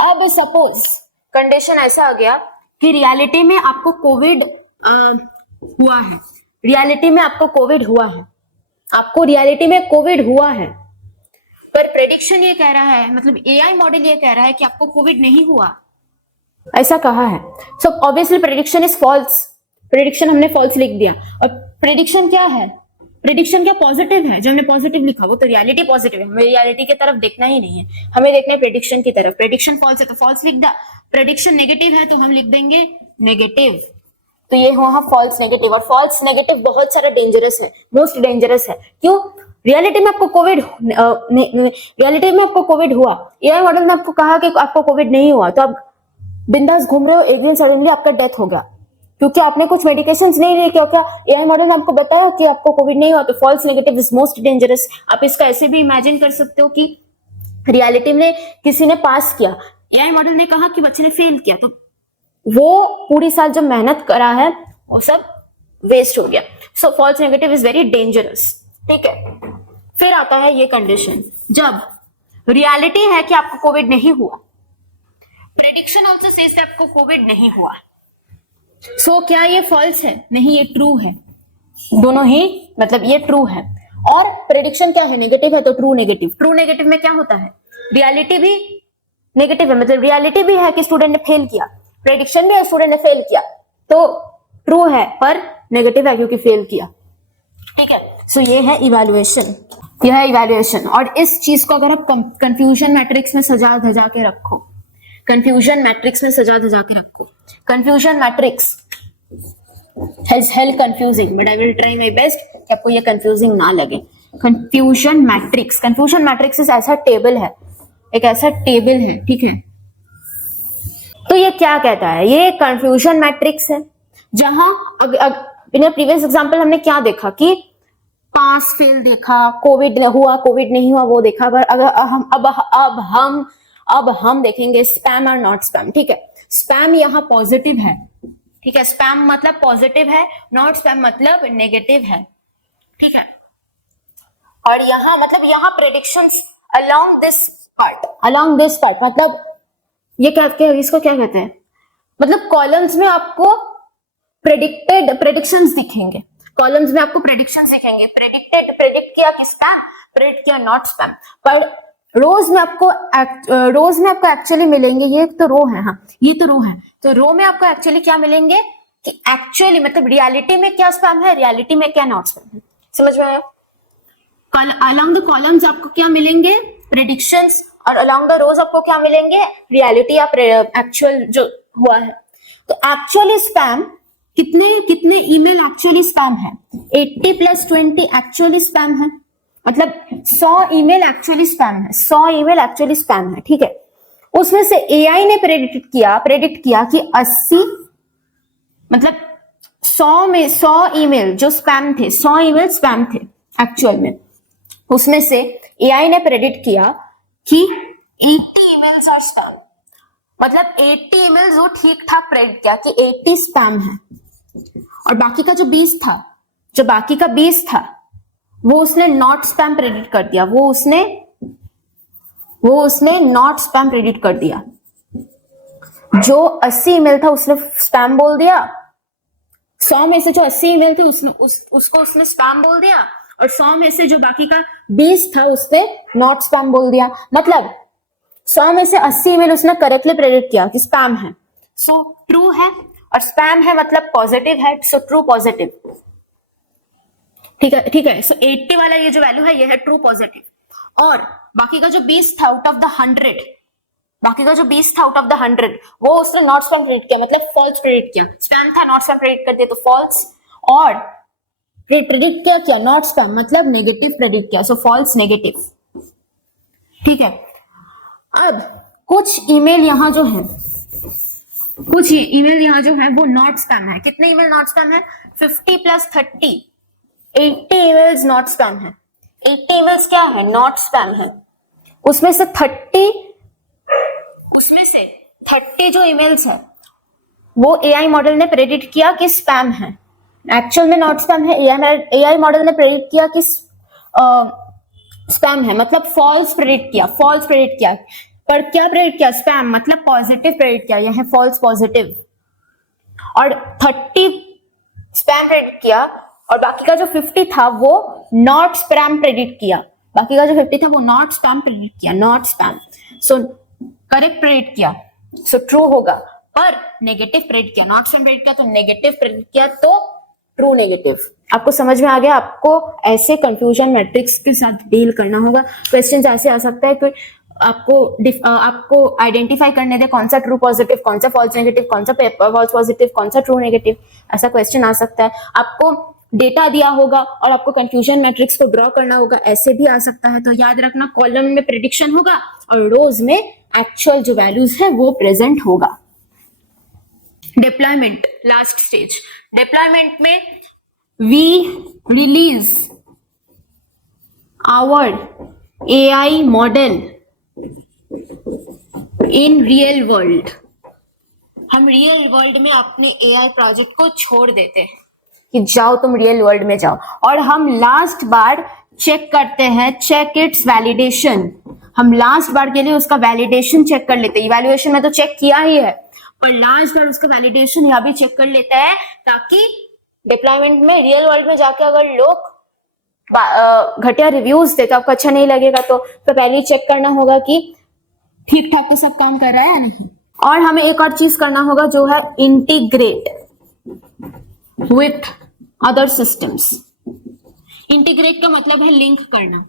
अब सपोज कंडीशन ऐसा आ गया कि रियलिटी में आपको कोविड हुआ है, रियलिटी में आपको कोविड हुआ है, आपको रियलिटी में कोविड हुआ है, पर प्रेडिक्शन ये कह रहा है, मतलब एआई मॉडल ये कह रहा है कि आपको कोविड नहीं हुआ, ऐसा कहा है। So obviously prediction is false, prediction हमने फॉल्स लिख दिया। और प्रेडिक्शन क्या है, प्रेडिक्शन क्या पॉजिटिव है, जो हमने पॉजिटिव लिखा वो तो रियलिटी पॉजिटिव है, हमें रियलिटी की तरफ देखना ही नहीं है, हमें देखना है प्रेडिक्शन की तरफ। प्रेडिक्शन फॉल्स है तो फॉल्स लिख दिया, प्रेडिक्शन नेगेटिव है तो हम लिख देंगे नेगेटिव। तो ये हुआ फॉल्स नेगेटिव, और फॉल्स नेगेटिव बहुत सारा डेंजरस है, मोस्ट डेंजरस है। क्यों? रियलिटी में आपको कोविड, रियलिटी में आपको कोविड हुआ, एआई मॉडल में आपको कहा कि आपको कोविड नहीं हुआ, तो आप बिंदास घूम रहे हो, एक दिन सडनली आपका डेथ हो गया क्योंकि आपने कुछ मेडिकेशंस नहीं लिए, क्या क्या एआई मॉडल ने आपको बताया कि आपको कोविड नहीं हुआ। तो false negative is most dangerous. आप इसका ऐसे भी इमेजिन कर सकते हो कि रियलिटी में किसी ने पास किया, एआई मॉडल ने कहा कि बच्चे ने फेल किया, तो वो पूरी साल जो मेहनत करा है वो सब वेस्ट हो गया। So false negative is very dangerous, ठीक है। फिर आता है ये कंडीशन, जब रियलिटी है कि आपको कोविड नहीं हुआ, प्रेडिक्शन ऑल्सो सेज आपको कोविड नहीं हुआ। सो क्या ये फॉल्स है? नहीं, ये ट्रू है। दोनों ही, मतलब ये ट्रू है। और प्रेडिक्शन क्या है? नेगेटिव है, तो ट्रू नेगेटिव। ट्रू नेगेटिव में क्या होता है? रियलिटी भी नेगेटिव है, मतलब रियलिटी भी है कि स्टूडेंट ने फेल किया, प्रेडिक्शन भी है स्टूडेंट ने फेल किया, तो ट्रू है पर नेगेटिव है क्योंकि फेल किया, ठीक है। सो ये है इवैल्यूएशन, यह है इवैल्यूएशन। और इस चीज को अगर आप कंफ्यूजन मैट्रिक्स में सजा धजा के रखो, कंफ्यूजन मैट्रिक्स में सजा धजा के रखो, confusion matrix is hell confusing but I will try my best कि आपको ये कंफ्यूजिंग ना लगे। कंफ्यूजन मैट्रिक्स, कंफ्यूजन मैट्रिक्स ऐसा टेबल है, एक ऐसा टेबल है, ठीक है। तो ये क्या कहता है? ये कंफ्यूजन मैट्रिक्स है जहां इन प्रीवियस एग्जांपल हमने क्या देखा कि पास फेल देखा, कोविड हुआ कोविड नहीं हुआ वो देखा, पर अगर अब हम देखेंगे स्पैम और नॉट स्पैम, ठीक है। स्पैम यहाँ पॉजिटिव है, ठीक है, स्पैम मतलब पॉजिटिव है, नॉट स्पैम मतलब नेगेटिव है, ठीक है। और यहाँ मतलब यहाँ प्रेडिक्शंस अलोंग दिस पार्ट, मतलब ये क्या, इसको क्या कहते हैं, मतलब कॉलम्स में आपको प्रेडिक्शंस दिखेंगे, कॉलम्स में आपको प्रेडिक्शंस दिखेंगे, प्रेडिक्ट किया कि स्पैम, प्रेडिक्ट किया नॉट स्पैम। पर रोज में आपको एक्चुअली मिलेंगे, ये तो रो है, हाँ ये तो रो है, तो रो में आपको एक्चुअली क्या मिलेंगे कि एक्चुअली मतलब रियलिटी में क्या स्पैम है, रियलिटी में क्या नॉट स्पैम है, समझ में आया? अलोंग द कॉलम्स आपको क्या मिलेंगे? प्रेडिक्शंस, और अलोंग द रोज आपको क्या मिलेंगे? रियलिटी या एक्चुअल जो हुआ है। तो एक्चुअली स्पैम कितने ईमेल एक्चुअली स्पैम है? 80 + 20 एक्चुअली स्पैम है, मतलब 100 ईमेल एक्चुअली स्पैम है, 100 ईमेल एक्चुअली स्पैम है, ठीक है। उसमें से एआई ने प्रेडिक्ट किया कि 80, मतलब 100 में 100 ईमेल जो स्पैम थे, 100 ईमेल स्पैम थे एक्चुअल में, उसमें से एआई ने प्रेडिक्ट किया कि 80 ईमेल्स आर स्पैम, मतलब 80 ईमेल्स वो ठीक ठाक प्रेडिक्ट किया कि 80 स्पैम है, और बाकी का जो 20 था वो उसने नॉट स्पैम प्रेडिक्ट कर दिया, वो उसने नॉट स्पैम प्रेडिक्ट कर दिया। जो 80 ईमेल था उसने स्पैम बोल दिया, 100 में से जो 80 ईमेल थे उसको उसने स्पैम बोल दिया, और 100 में से जो बाकी का 20 था उसने नॉट स्पैम बोल दिया। मतलब 100 में से 80 ईमेल उसने करेक्टली प्रेडिक्ट किया कि स्पैम है, सो ट्रू है, और स्पैम है मतलब पॉजिटिव है, सो ट्रू पॉजिटिव, ठीक है। सो 80 वाला ये जो वैल्यू है ये है ट्रू पॉजिटिव, और बाकी का जो 20 था आउट ऑफ द 100 वो उसने नॉट स्पैम प्रेडिक्ट किया, मतलब फॉल्स प्रेडिक्ट किया। स्पैम था, नॉट स्पैम प्रेडिक्ट कर दिया तो फॉल्स, और प्रेडिक्ट किया नॉट स्पैम मतलब नेगेटिव प्रेडिक्ट किया, सो फॉल्स नेगेटिव, ठीक है। अब कुछ ईमेल यहां जो है कुछ ईमेल यहाँ जो है वो नॉट स्पैम है। कितने ईमेल नॉट स्पैम है? 50 प्लस 30, 80 ईमेल्स नॉट स्पैम है। 80 ईमेल्स क्या है? नॉट स्पैम है। उसमें से 30 जो ईमेल्स है वो एआई मॉडल ने प्रेडिक्ट किया कि स्पैम है, एक्चुअल में नॉट स्पैम है। एआई मॉडल ने प्रेडिक्ट किया कि स्पैम है, मतलब फॉल्स प्रेडिक्ट किया। पर क्या प्रेडिक्ट किया? स्पैम, मतलब पॉजिटिव प्रेडिक्ट किया, यह है फॉल्स पॉजिटिव। और 30 स्पैम प्रेडिक्ट किया और बाकी का जो 50 था वो नॉट स्पैम प्रेडिक्ट किया। Not spam. So correct predict किया, सो ट्रू होगा। पर नेगेटिव प्रेडिक्ट किया, नॉट स्पैम प्रेडिक्ट किया तो नेगेटिव प्रेडिक्ट किया तो ट्रू नेगेटिव। आपको समझ में आ गया? आपको ऐसे कंफ्यूजन मैट्रिक्स के साथ डील करना होगा। क्वेश्चन ऐसे आ सकता है कि आपको आइडेंटिफाई करने दे कौन सा ट्रू पॉजिटिव, कौन सा फॉल्स नेगेटिव, कौन सा फॉल्स पॉजिटिव, कौन सा ट्रू नेगेटिव, ऐसा क्वेश्चन आ सकता है। आपको डेटा दिया होगा और आपको कंफ्यूजन मैट्रिक्स को ड्रॉ करना होगा, ऐसे भी आ सकता है। तो याद रखना, कॉलम में प्रेडिक्शन होगा और रोज में एक्चुअल जो वैल्यूज है वो प्रेजेंट होगा। Deployment, last stage. डिप्लॉयमेंट में we release our AI model in real world. हम रियल वर्ल्ड में अपने AI प्रोजेक्ट को छोड़ देते हैं कि जाओ तुम रियल वर्ल्ड में जाओ, और हम लास्ट बार चेक करते हैं, चेक इट्स वैलिडेशन। हम लास्ट बार के लिए उसका वैलिडेशन चेक कर लेते हैं। इवैल्यूएशन में तो चेक किया ही है, पर लास्ट बार उसका वैलिडेशन यहाँ भी चेक कर लेता है, ताकि डिप्लॉयमेंट में रियल वर्ल्ड में जाके अगर लोग घटिया रिव्यूज देते, आपको अच्छा नहीं लगेगा, तो पहले चेक करना होगा कि ठीक ठाक तो सब काम कर रहा है या नहीं। और हमें एक और चीज करना होगा जो है integrate with other systems. Integrate का मतलब है लिंक करना,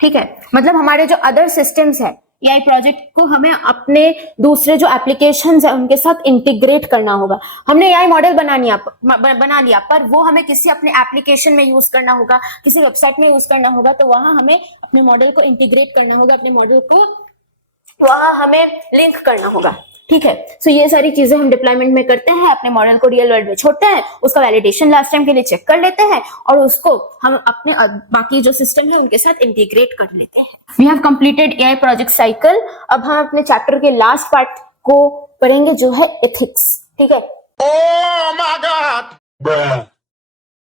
ठीक है? मतलब हमारे जो अदर सिस्टम्स है AI प्रोजेक्ट को हमें अपने दूसरे जो एप्लीकेशंस है उनके साथ इंटीग्रेट करना होगा। हमने AI मॉडल बना लिया, पर वो हमें किसी अपने एप्लीकेशन में यूज करना होगा, किसी वेबसाइट में यूज करना होगा, तो वहां हमें अपने मॉडल को इंटीग्रेट करना होगा, अपने मॉडल को वहां हमें लिंक करना होगा, ठीक है? सो ये सारी चीजें हम डिप्लॉयमेंट में करते हैं। अपने मॉडल को रियल वर्ल्ड में छोड़ते हैं, उसका वैलिडेशन लास्ट टाइम के लिए चेक कर लेते हैं और उसको हम अपने बाकी जो सिस्टम है उनके साथ इंटीग्रेट कर लेते हैं। We have completed AI project cycle. अब हम अपने चैप्टर के लास्ट पार्ट को पढ़ेंगे जो है एथिक्स, ठीक है? Oh my God! Bruh.